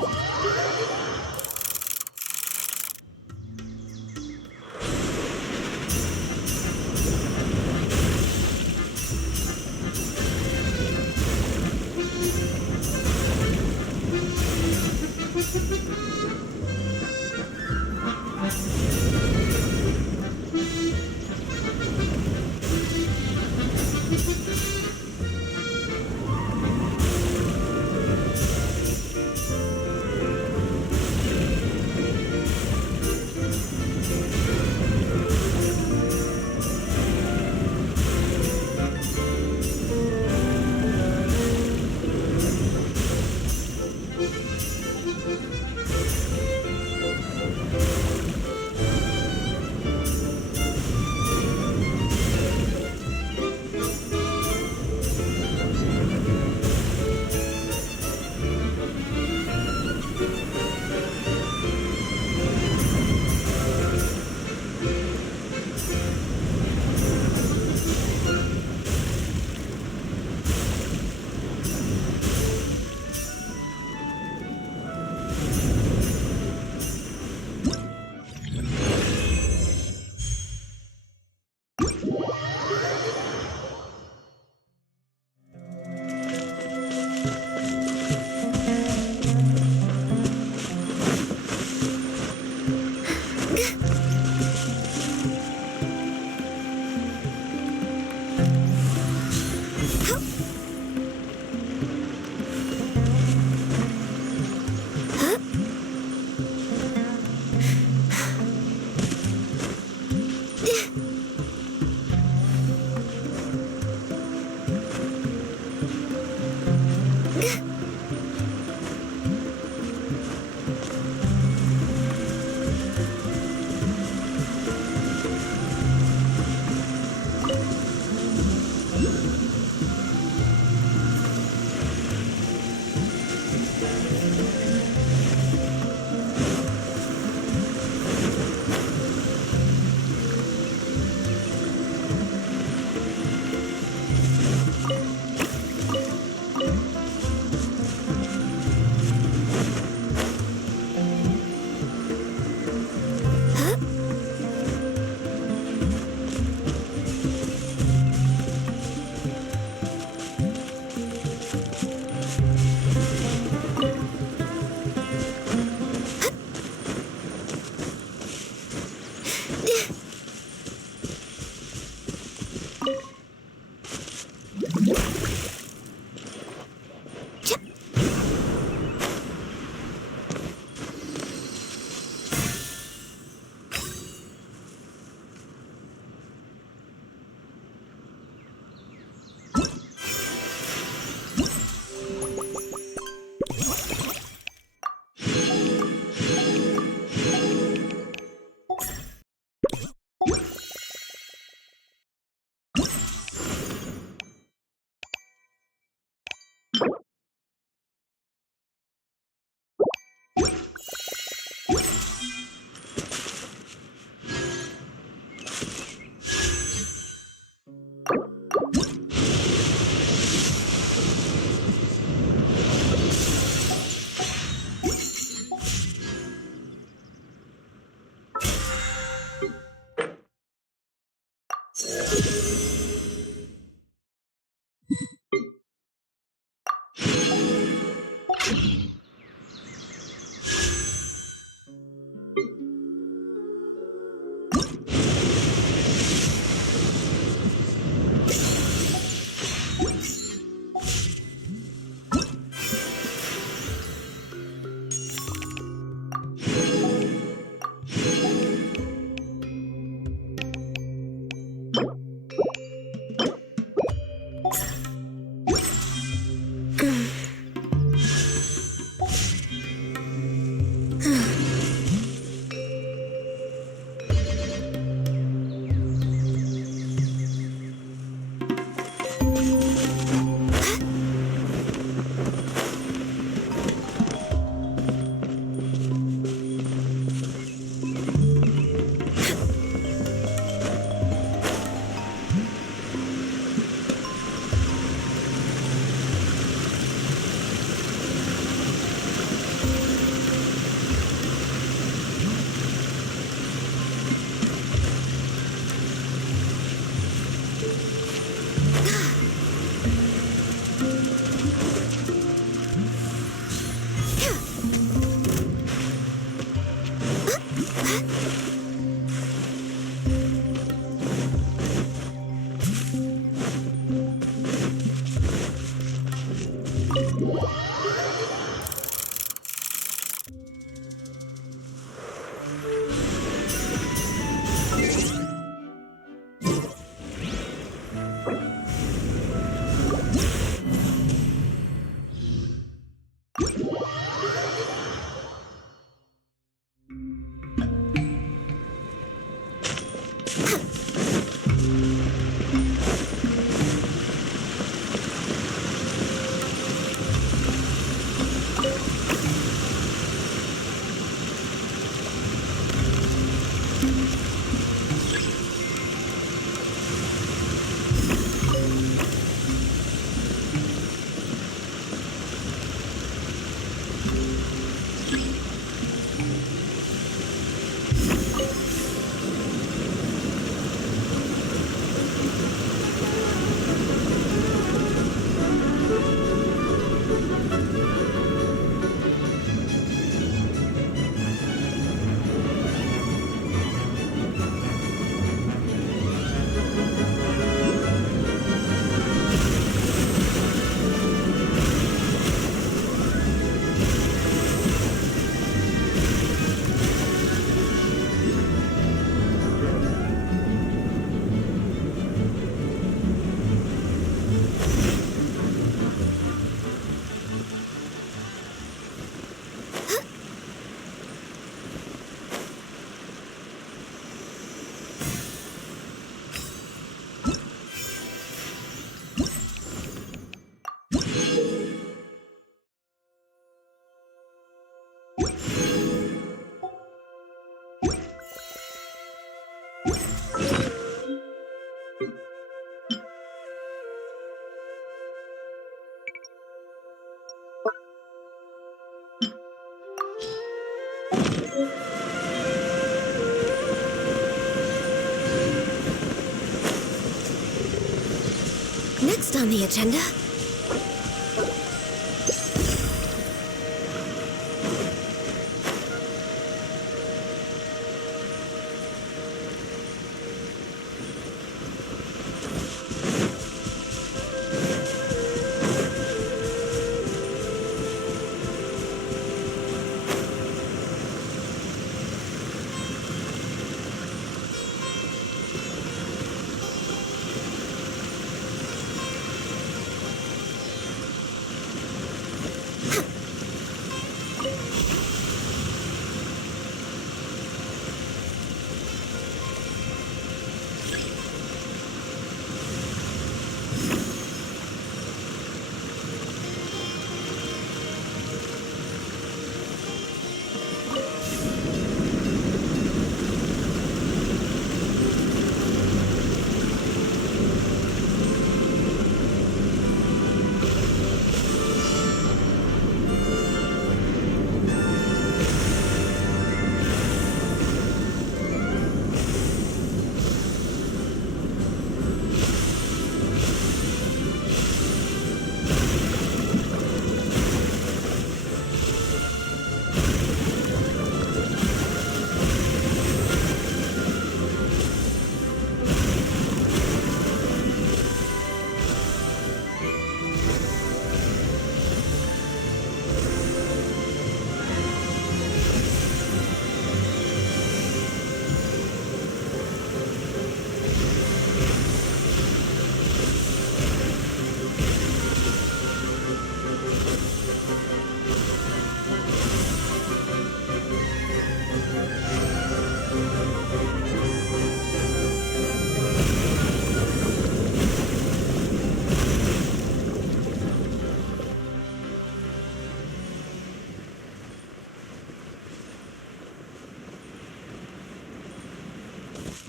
Next on the agenda...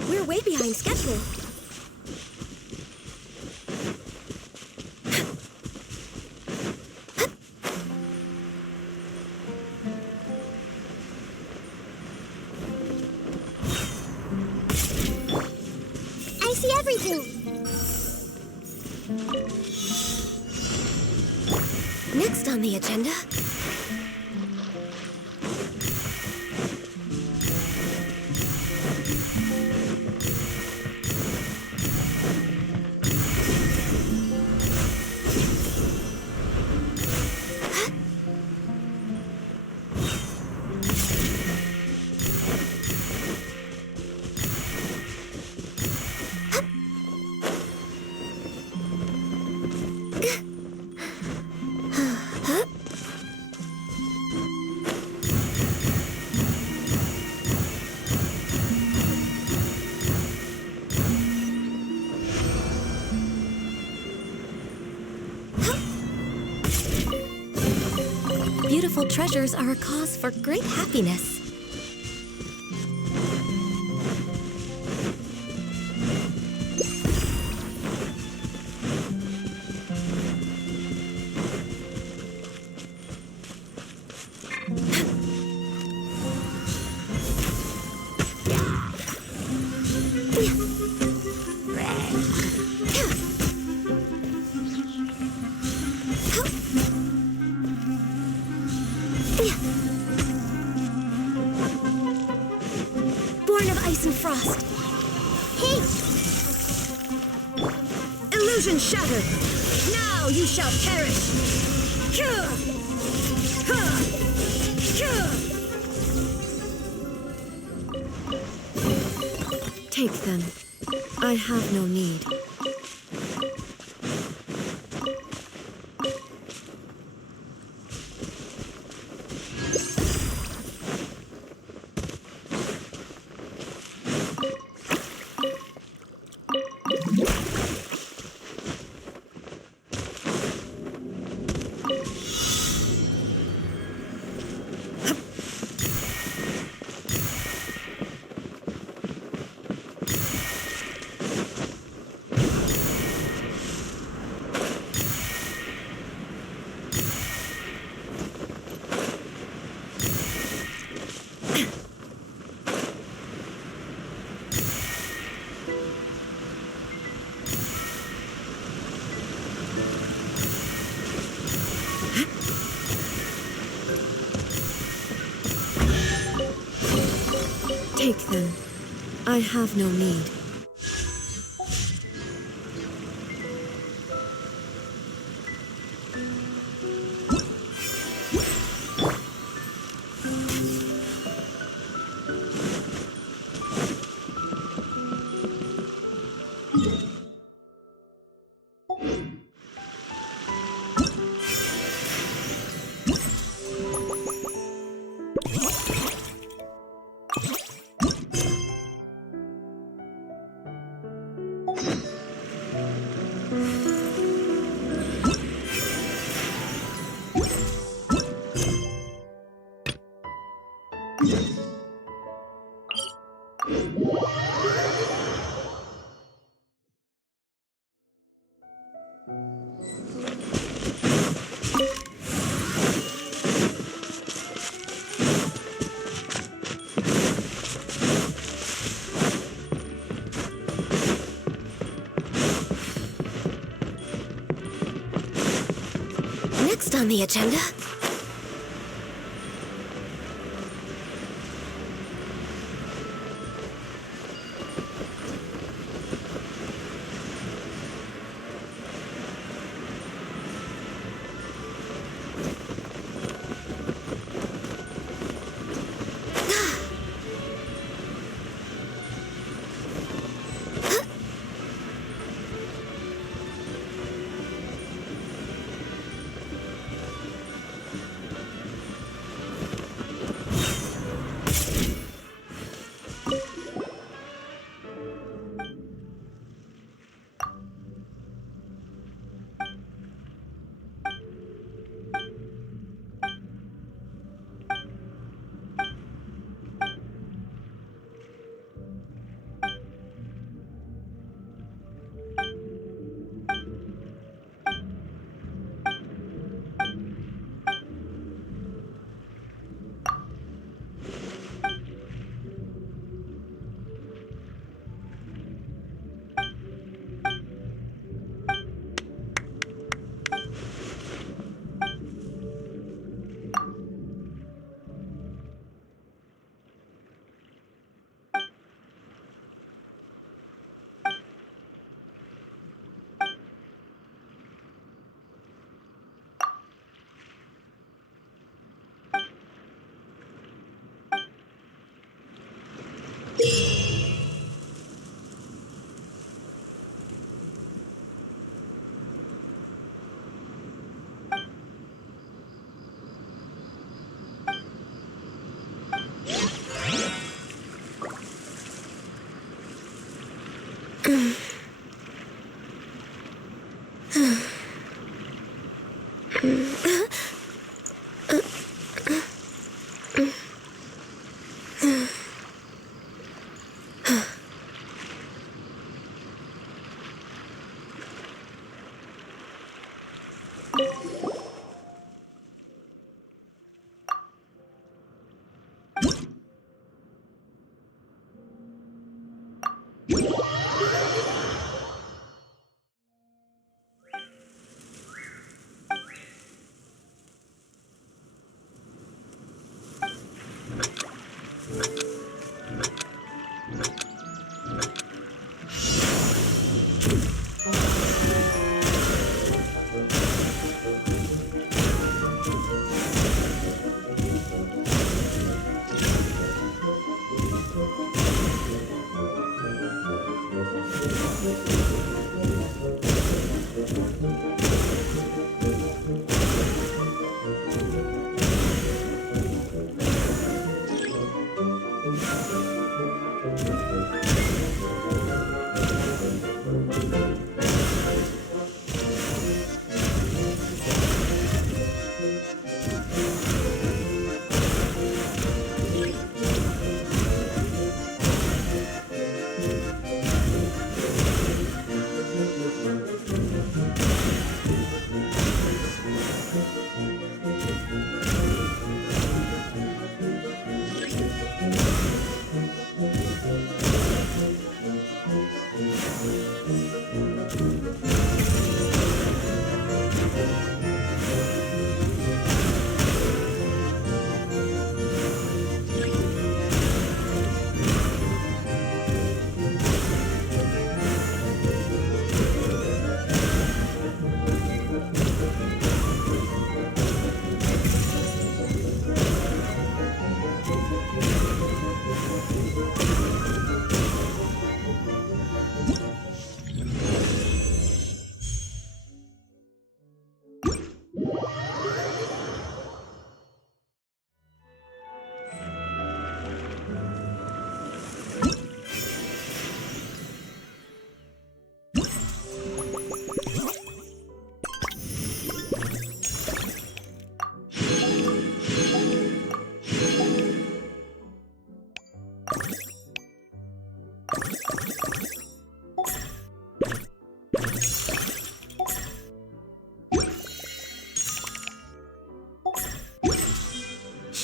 We're way behind schedule. I see everything. Next on the agenda... beautiful treasures are a cause for great happiness. Born of ice and frost. Hey! Illusion shattered! Now you shall perish! Take them. I have no need. Take them. I have no need. Next on the agenda...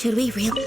Should we really?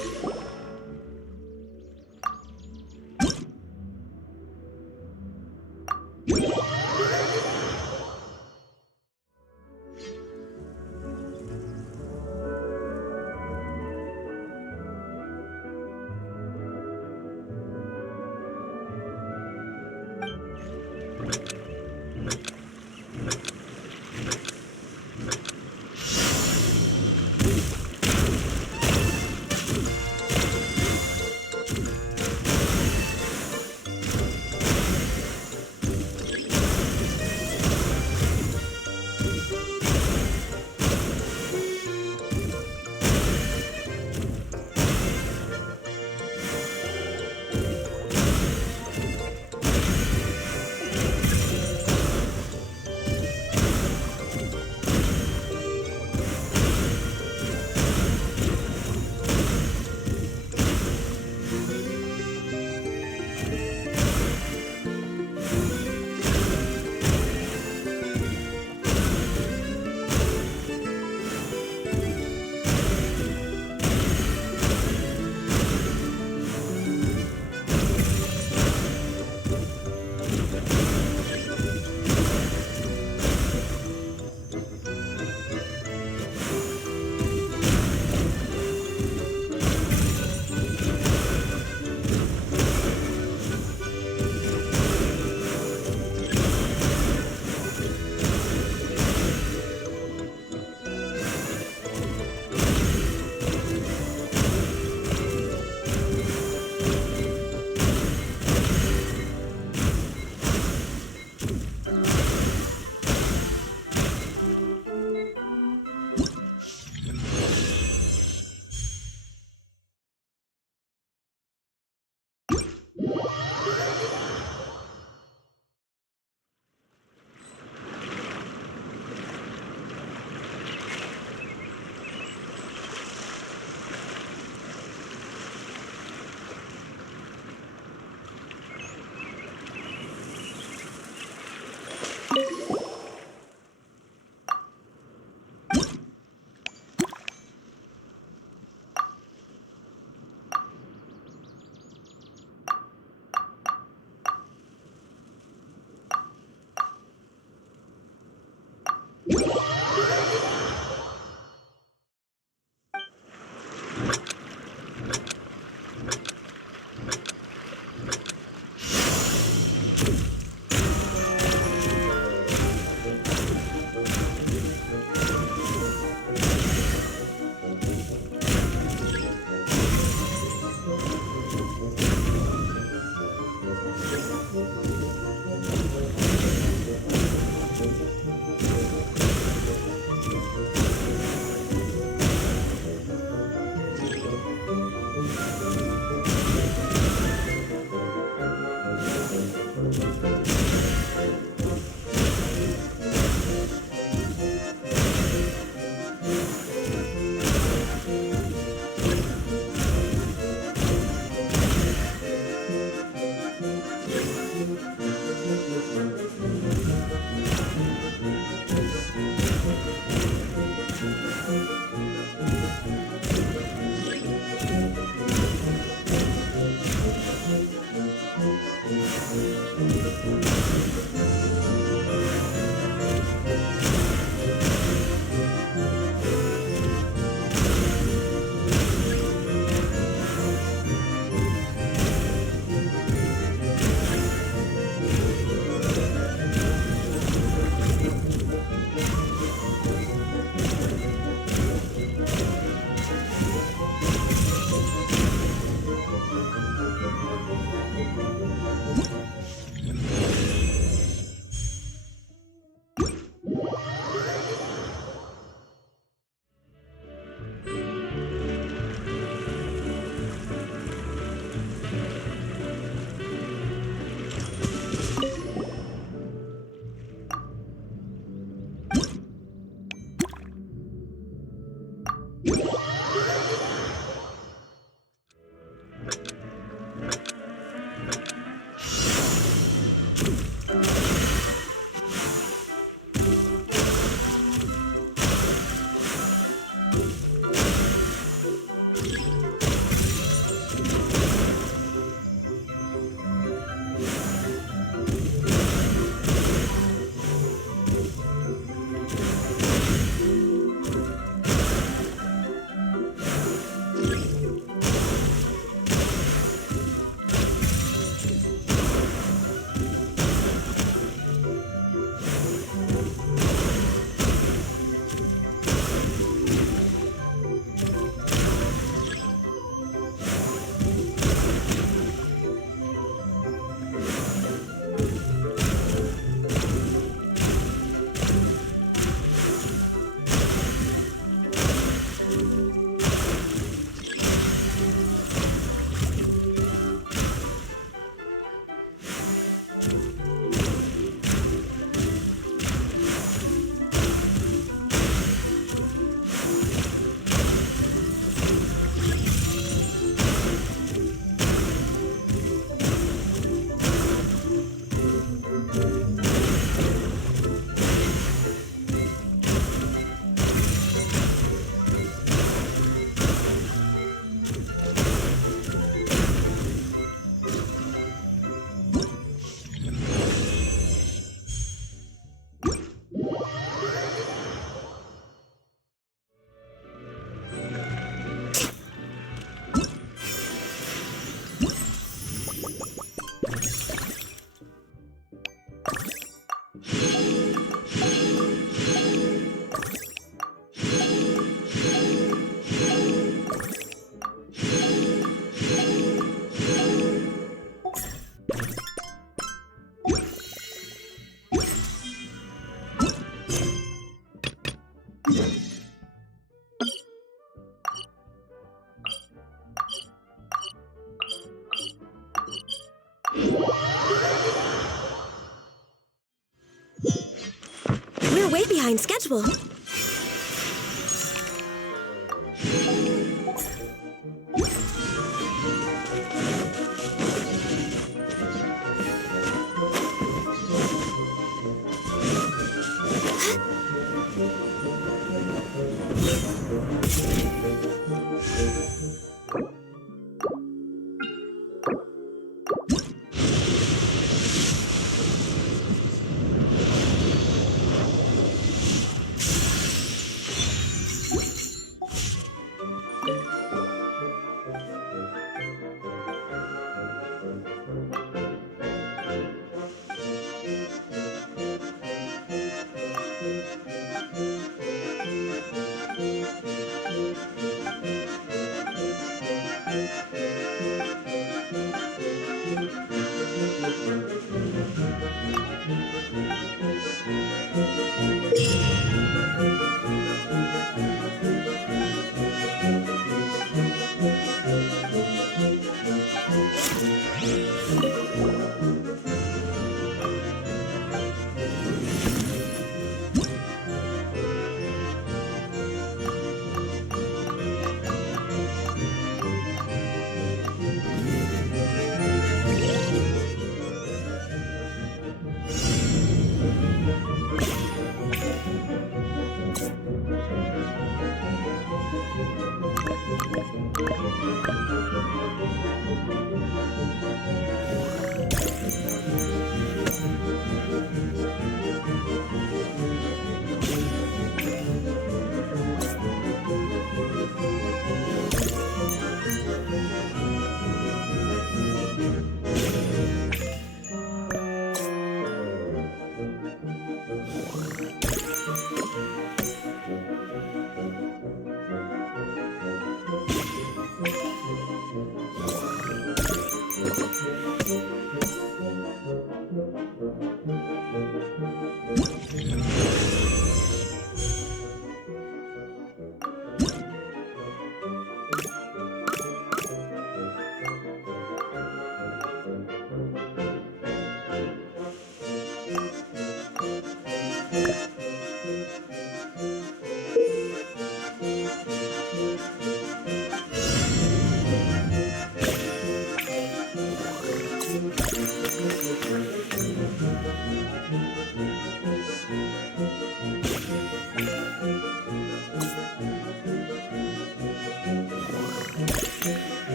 We're way behind schedule.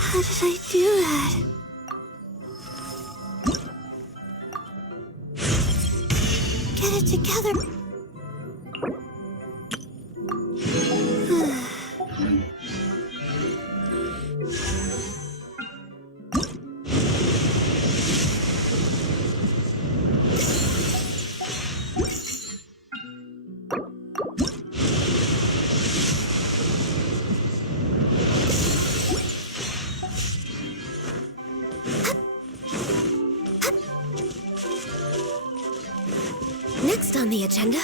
How did I do that? Get it together. Next on the agenda.